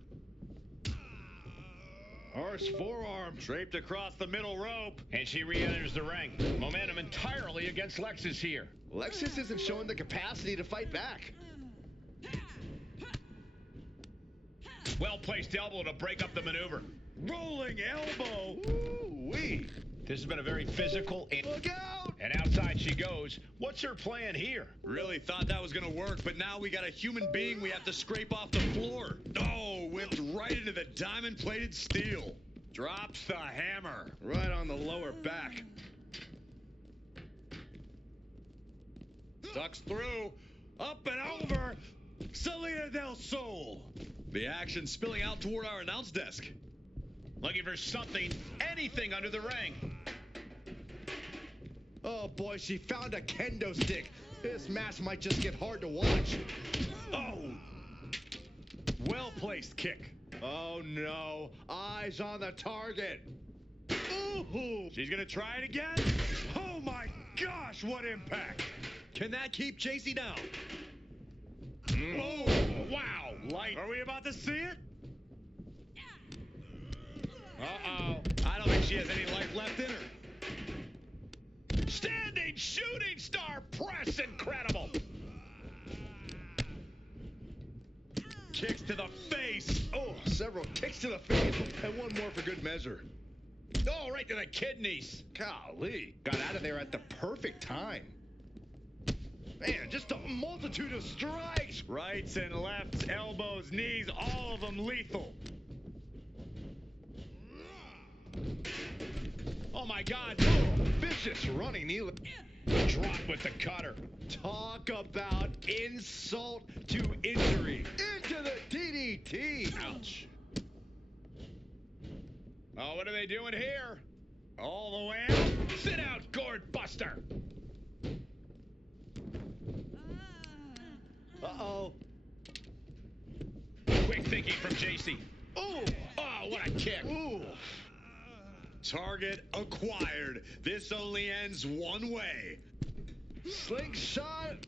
Harsh forearm. Draped across the middle rope. And she re-enters the ring. Momentum entirely against Lexus here. Lexus isn't showing the capacity to fight back. Well-placed elbow to break up the maneuver. Rolling elbow. Ooh-wee. This has been a very physical and... Look out! And outside she goes. What's her plan here? Really thought that was going to work, but now we got a human being we have to scrape off the floor. Oh, whipped right into the diamond-plated steel. Drops the hammer. Right on the lower back. Ducks through. Up and over. Salida del Sol. The action spilling out toward our announce desk. Looking for something, anything under the ring. Oh boy, she found a kendo stick. This match might just get hard to watch. Oh! Well-placed kick. Oh no, eyes on the target. Ooh! She's gonna try it again? Oh my gosh, what impact! Can that keep JC down? Oh, wow, light. Are we about to see it? Uh-oh. I don't think she has any life left in her. Standing shooting star press, incredible. Kicks to the face. Oh, several kicks to the face, and one more for good measure. Oh, right to the kidneys. Golly, got out of there at the perfect time. Man, just a multitude of strikes. Rights and lefts, elbows, knees, all of them lethal. Oh my God! Oh, vicious running knee. Drop with the cutter. Talk about insult to injury. Into the DDT. Ouch. Oh, what are they doing here? All the way out. Sit out, gourd buster. Uh-oh. Quick thinking from JC. Ooh. Oh, what a kick. Ooh. Target acquired. This only ends one way. Slingshot.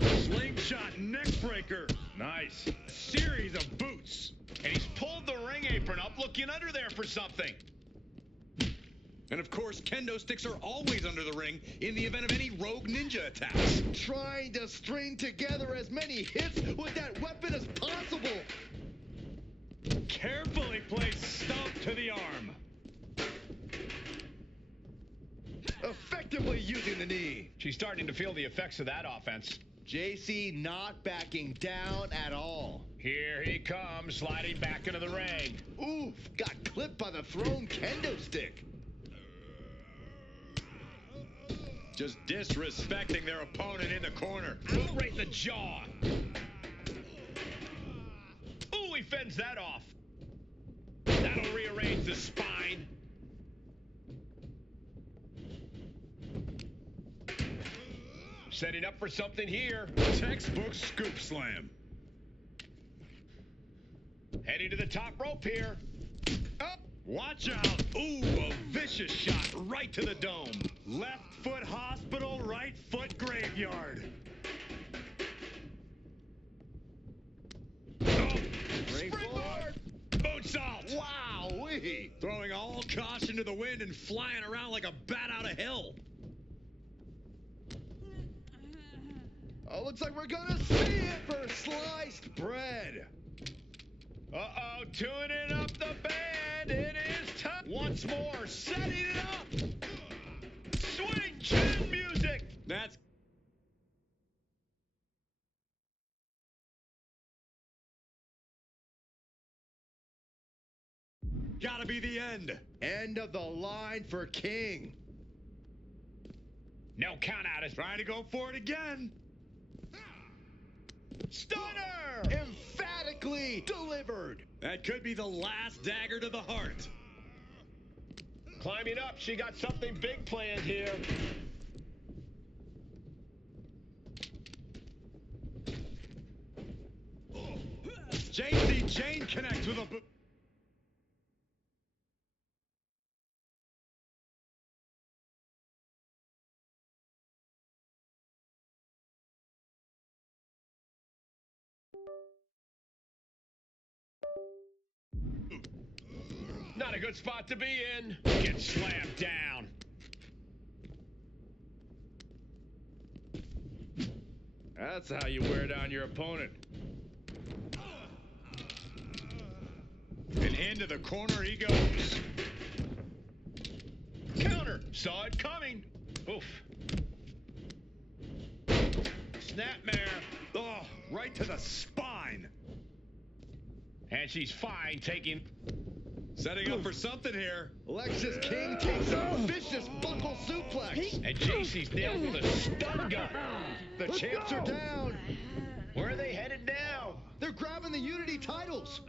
Slingshot neckbreaker. Nice. Series of boots. And he's pulled the ring apron up, looking under there for something. And of course, kendo sticks are always under the ring in the event of any rogue ninja attacks. Trying to string together as many hits with that weapon as possible. Carefully placed stomp to the arm. Effectively using the knee. She's starting to feel the effects of that offense. JC not backing down at all. Here he comes, sliding back into the ring. Oof, got clipped by the thrown kendo stick. Just disrespecting their opponent in the corner. Boot right in the jaw. Ooh, he fends that off. That'll rearrange the spine. Setting up for something here. Textbook scoop slam. Heading to the top rope here. Up. Watch out. Ooh, a vicious shot right to the dome. Left foot hospital, right foot graveyard. Oh, springboard. Moonsault. Wow. Wwe. Throwing all caution to the wind and flying around like a bat out of hell. Oh, looks like we're gonna see it for sliced bread. Uh-oh, tuning up the band. It is time. Once more, setting it up. Swing chin music. That's gotta be the end. End of the line for King. No count out is Trying to go for it again. Stunner! Emphatically delivered. That could be the last dagger to the heart. climbing up. She got something big planned here. JC Jane connects with a... Not a good spot to be in. Get slammed down. That's how you wear down your opponent. And into the corner he goes. Counter. Saw it coming. Oof. Snapmare. Oh, right to the spine. And she's fine taking... Setting up for something here. Lexus King takes a vicious buckle suplex. And JC's nailed with a stun gun. The champs are down. Where are they headed now? They're grabbing the Unity titles.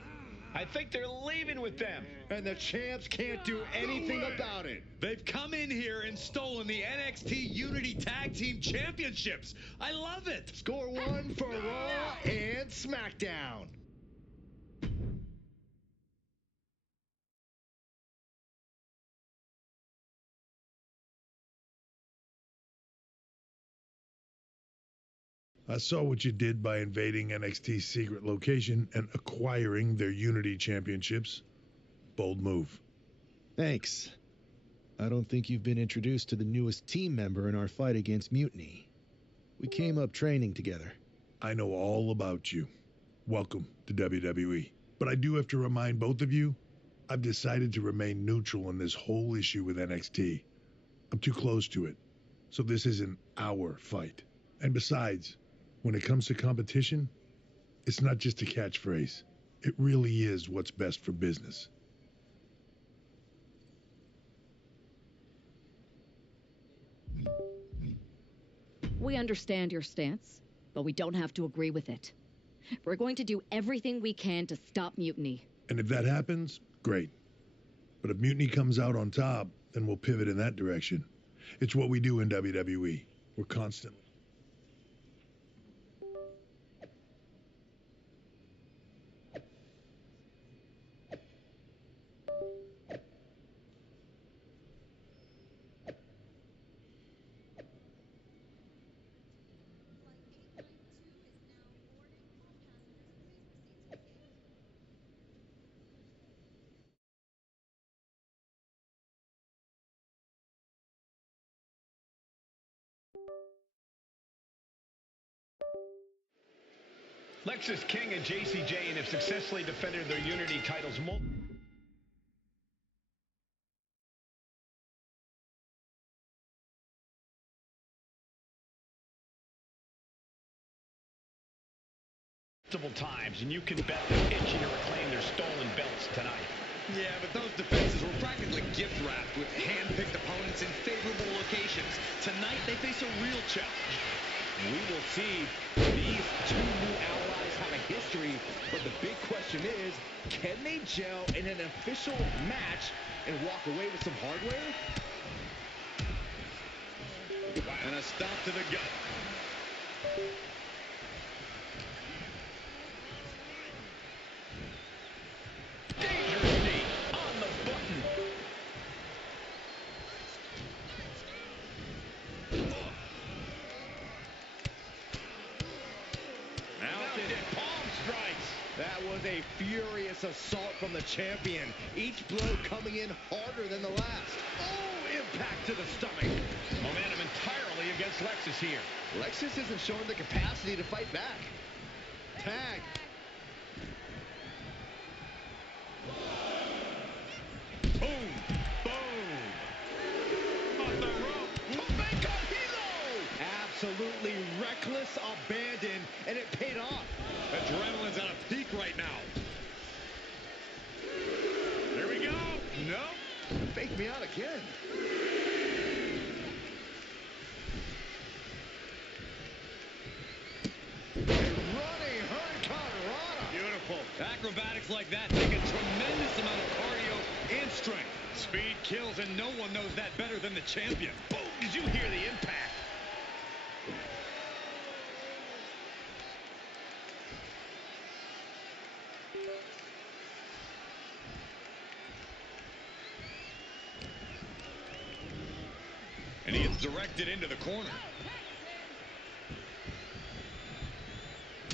I think they're leaving with them. And the champs can't do anything about it. They've come in here and stolen the NXT Unity Tag Team Championships. I love it. Score one for Raw and SmackDown. I saw what you did by invading NXT's secret location and acquiring their Unity championships. Bold move. Thanks. I don't think you've been introduced to the newest team member in our fight against Mutiny. We came up training together. I know all about you. Welcome to WWE. But I do have to remind both of you, I've decided to remain neutral in this whole issue with NXT. I'm too close to it, so this isn't our fight. And besides, when it comes to competition, it's not just a catchphrase. It really is what's best for business. We understand your stance, but we don't have to agree with it. We're going to do everything we can to stop Mutiny. And if that happens, great. But if Mutiny comes out on top, then we'll pivot in that direction. It's what we do in WWE. We're constantly... Lexus King and JC Jane have successfully defended their Unity titles multiple times, and you can bet they're itching to reclaim their stolen belts tonight. Yeah, but those defenses were practically gift-wrapped with hand-picked opponents in favorable locations. Tonight, they face a real challenge. We will see. These two new allies have a history, but the big question is, can they gel in an official match and walk away with some hardware? And a stop to the gut. Dangerous knee on the button. Mounted palm strikes. That was a furious assault from the champion. Each blow coming in harder than the last. Oh, impact to the stomach. Momentum entirely against Lexus here. Lexus isn't showing the capacity to fight back. Tag. Boom. Boom. On the rope. Absolutely reckless abandon, and it paid off. Adrenaline's at a peak right now. There we go. No. Faked me out again. Running Hurricane Rana. Beautiful. Acrobatics like that take a tremendous amount of cardio and strength. Speed kills, and no one knows that better than the champion. Boom! Did you hear the impact? And he is directed into the corner.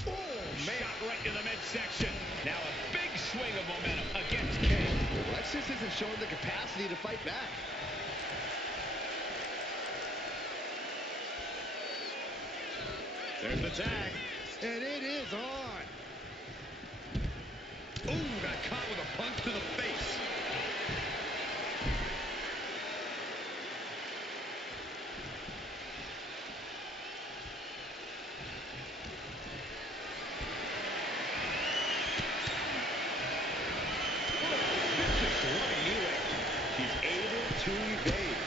Oh, man. Shot right to the midsection. Now a big swing of momentum against King. Lexus isn't showing the capacity to fight back. There's the tag. And it is on. Ooh, got caught with a punch to the face. He's able to evade.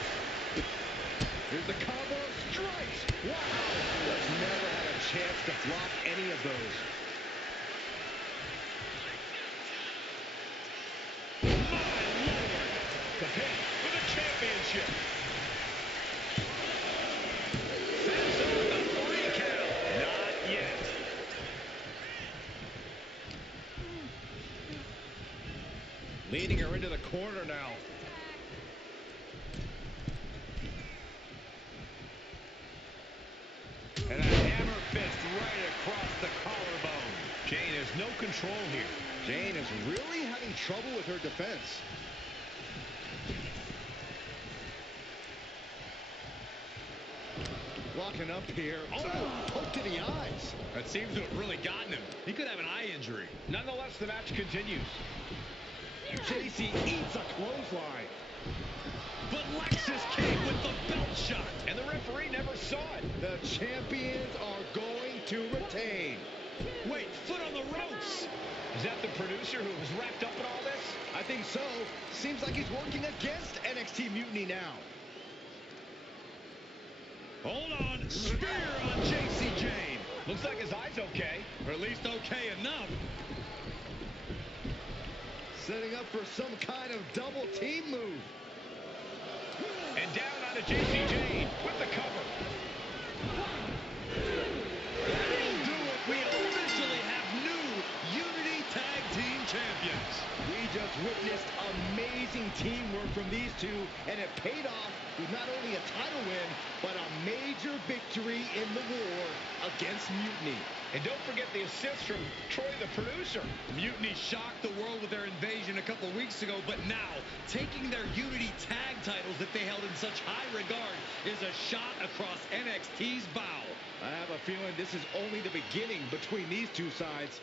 Here's the combo strikes. Wow. Just never had a chance to block any of those. My Lord. The hit for the championship. Samson with the 3 count. Not yet. Leading her into the corner now. And a hammer fist right across the collarbone. Jane has no control here. Jane is really having trouble with her defense. Walking up here. Oh, poke to the eyes. That seems to have really gotten him. He could have an eye injury. Nonetheless, the match continues. JC eats a clothesline. But Lexus came with the belt shot, and the referee never saw it. The champions are going to retain. Wait, foot on the ropes. Is that the producer who was wrapped up in all this? I think so. Seems like he's working against NXT Mutiny now. Hold on. Spear on JC Jane. Looks like his eye's okay, or at least okay enough. Setting up for some kind of double team move. And down onto JC Jane with the cover. That'll do it. We officially have new Unity Tag Team Champions. We just witnessed amazing teamwork from these two, and it paid off with not only a title win, but a major victory in the war against Mutiny. And don't forget the assist from Troy, the producer. Mutiny shocked the world with their invasion a couple weeks ago, but now taking their Unity tag titles that they held in such high regard is a shot across NXT's bow. I have a feeling this is only the beginning between these two sides.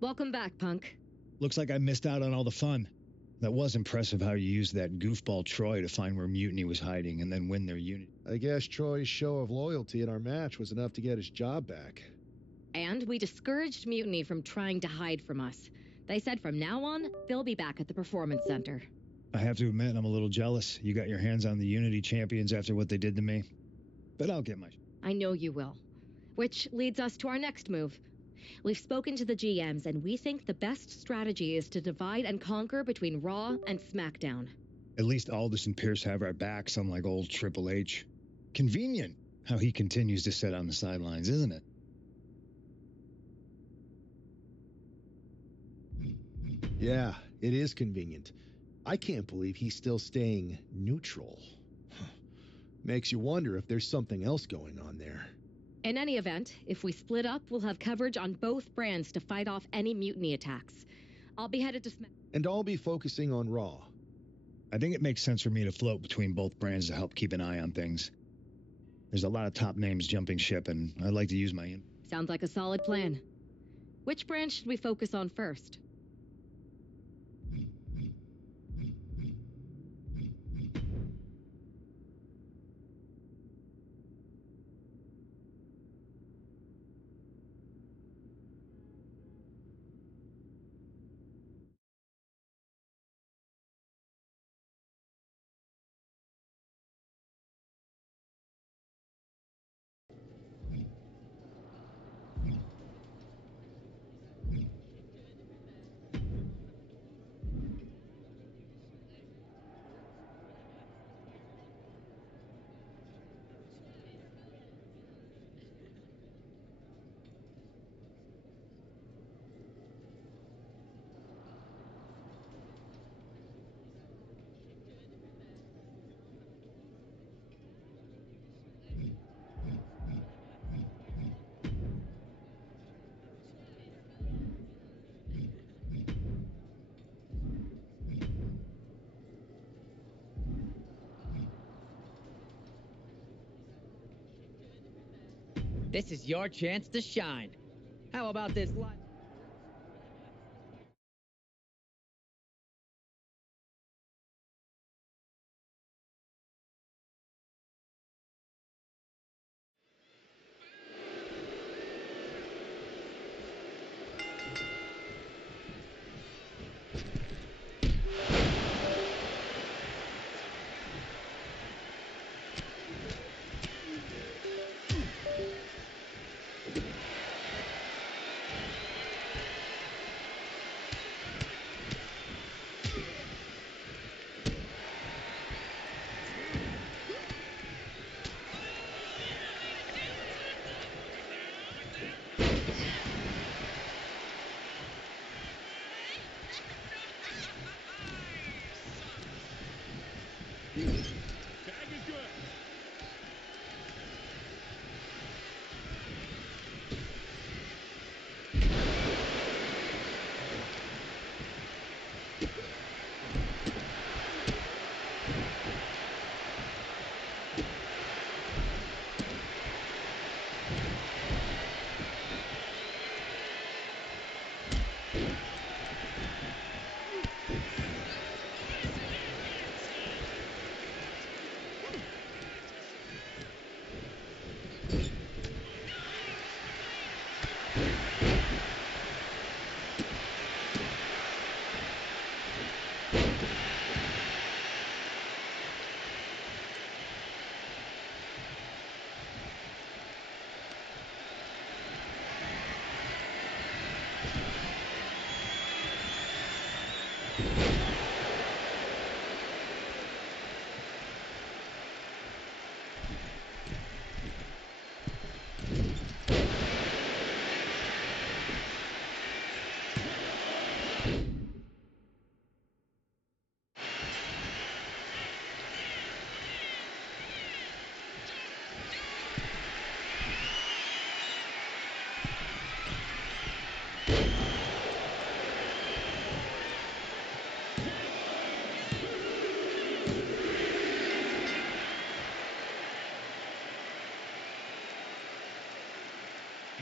Welcome back, Punk. Looks like I missed out on all the fun. That was impressive how you used that goofball Troy to find where Mutiny was hiding and then win their unit. I guess Troy's show of loyalty in our match was enough to get his job back. And we discouraged Mutiny from trying to hide from us. They said from now on, they'll be back at the Performance Center. I have to admit, I'm a little jealous. You got your hands on the Unity champions after what they did to me. But I'll get my... I know you will. Which leads us to our next move. We've spoken to the GMs, and we think the best strategy is to divide and conquer between Raw and SmackDown. At least Aldous and Pierce have our backs, unlike old Triple H. Convenient how he continues to sit on the sidelines, isn't it? Yeah, it is convenient. I can't believe he's still staying neutral. Makes you wonder if there's something else going on there. In any event, if we split up, we'll have coverage on both brands to fight off any mutiny attacks. I'll be headed to And I'll be focusing on Raw. I think it makes sense for me to float between both brands to help keep an eye on things. There's a lot of top names jumping ship, and I'd like to use my... Sounds like a solid plan. Which brand should we focus on first? This is your chance to shine. How about this live?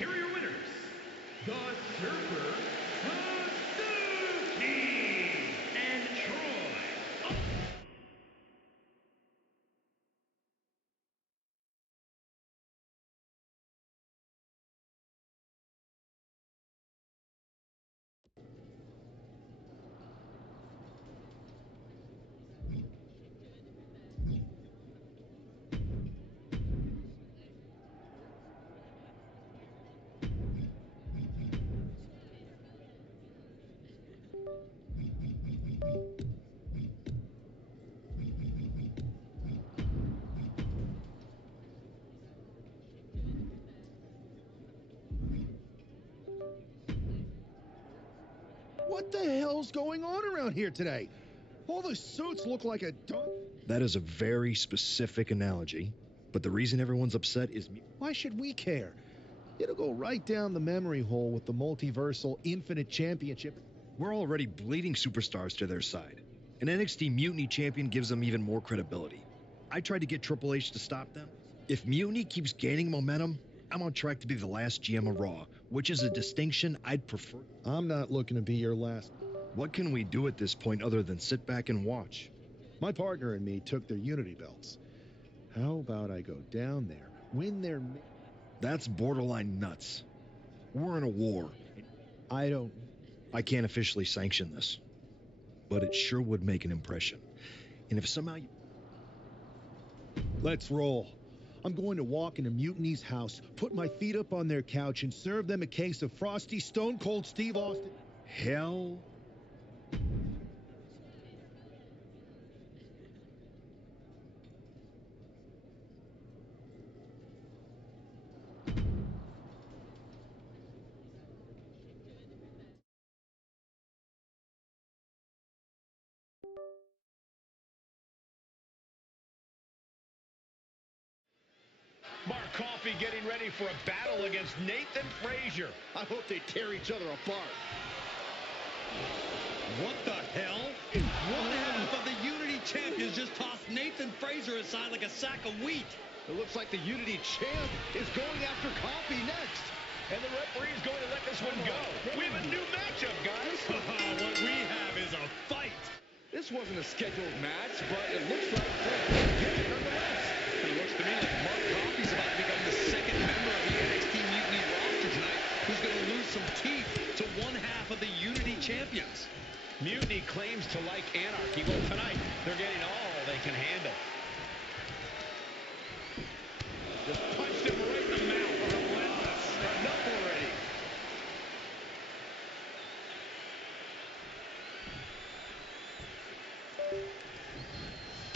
Here are your winners, the Surfer, Suzuki, and Troy. What the hell's going on around here today? All the suits look like a dunk. That is a very specific analogy, but the reason everyone's upset is... Why should we care? It'll go right down the memory hole with the multiversal Infinite Championship. We're already bleeding superstars to their side. An NXT Mutiny champion gives them even more credibility. I tried to get Triple H to stop them. If Mutiny keeps gaining momentum, I'm on track to be the last GM of Raw, which is a distinction I'd prefer. I'm not looking to be your last. What can we do at this point other than sit back and watch? My partner and me took their Unity belts. How about I go down there, win their... That's borderline nuts. We're in a war. I can't officially sanction this, but it sure would make an impression. And if somehow you... Let's roll. I'm going to walk into Mutiny's house, put my feet up on their couch, and serve them a case of Frosty Stone Cold Steve Austin. Hell... Mark Coffey getting ready for a battle against Nathan Frazier. I hope they tear each other apart. What the hell? One half of the Unity champions just tossed Nathan Frazier aside like a sack of wheat. It looks like the Unity champ is going after Coffey next. And the referee is going to let this one go. We have a new matchup, guys. What we have is a fight. This wasn't a scheduled match, but it looks like they're nonetheless. It looks to me like Mark Coffey's about to become the second member of the NXT Mutiny roster tonight who's going to lose some teeth to one half of the Unity champions. Mutiny claims to like anarchy. Well, tonight, they're getting all they can handle. Just punched him right in the mouth. Relentless. Enough already.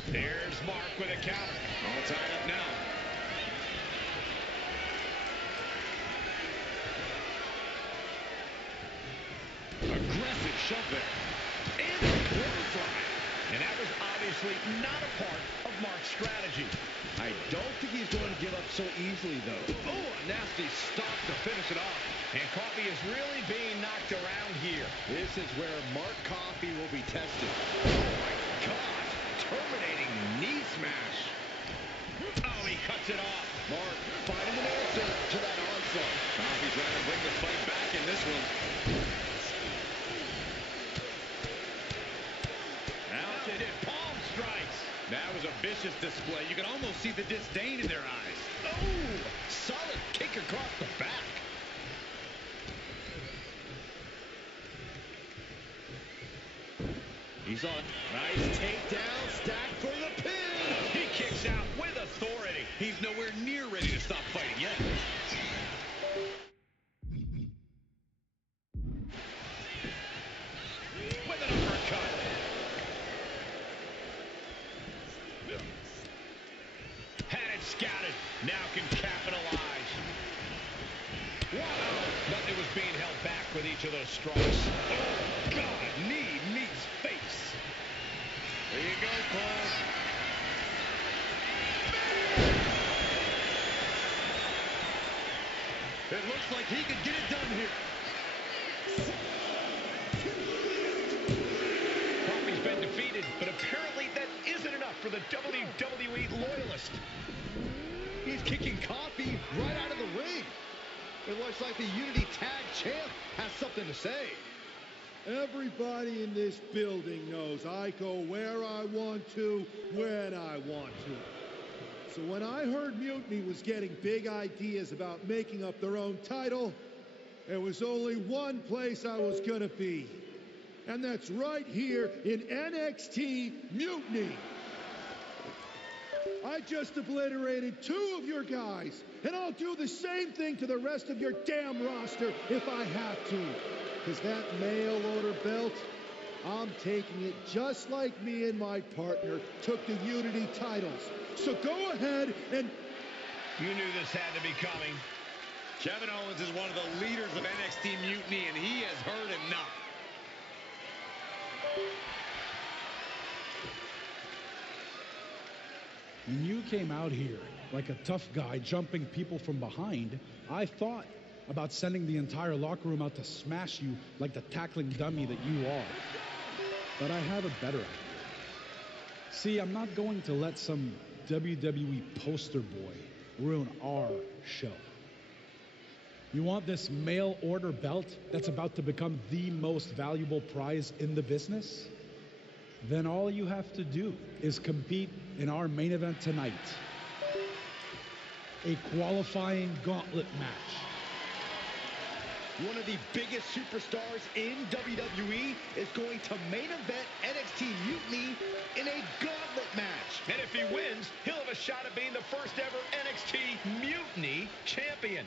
There's Mark with a counter. All tied up now. Aggressive shove there. And a clothesline. And that was obviously not a part of Mark's strategy. I don't think he's going to give up so easily, though. Oh, a nasty stop to finish it off. And Coffey is really being knocked around here. This is where Mark Coffey will be tested. Oh, my God. Terminating knee smash. Oh, he cuts it off. Mark finding an answer to that onslaught. Coffey trying to bring the fight back in this one. Mounted palm strikes. That was a vicious display. You could almost see the disdain in their eyes. Oh, solid kick across the back. He's on. Nice takedown, stack for the pin. He kicks out with authority. He's nowhere near ready to stop fighting yet. With an uppercut. Had it scouted. Now can capitalize. Wow. Nothing was being held back with each of those strikes. Oh, God. Knee meets face. There you go, Paul. It looks like he could get it done here. Coffey's been defeated, but apparently that isn't enough for the WWE loyalist. He's kicking Coffey right out of the ring. It looks like the Unity Tag Champ has something to say. Everybody in this building knows I go where I want to, when I want to. So when I heard Mutiny was getting big ideas about making up their own title, there was only one place I was gonna be. And that's right here in NXT Mutiny. I just obliterated 2 of your guys, and I'll do the same thing to the rest of your damn roster if I have to. Because that mail order belt, I'm taking it just like me and my partner took the Unity titles. So go ahead and... You knew this had to be coming. Kevin Owens is one of the leaders of NXT Mutiny, and he has heard enough. When you came out here like a tough guy jumping people from behind, I thought about sending the entire locker room out to smash you like the tackling dummy that you are. But I have a better idea. See, I'm not going to let some WWE poster boy ruin our show. You want this mail order belt that's about to become the most valuable prize in the business? Then all you have to do is compete in our main event tonight. A qualifying gauntlet match. One of the biggest superstars in WWE is going to main event NXT Mutiny in a gauntlet match. And if he wins, he'll have a shot at being the first ever NXT Mutiny champion.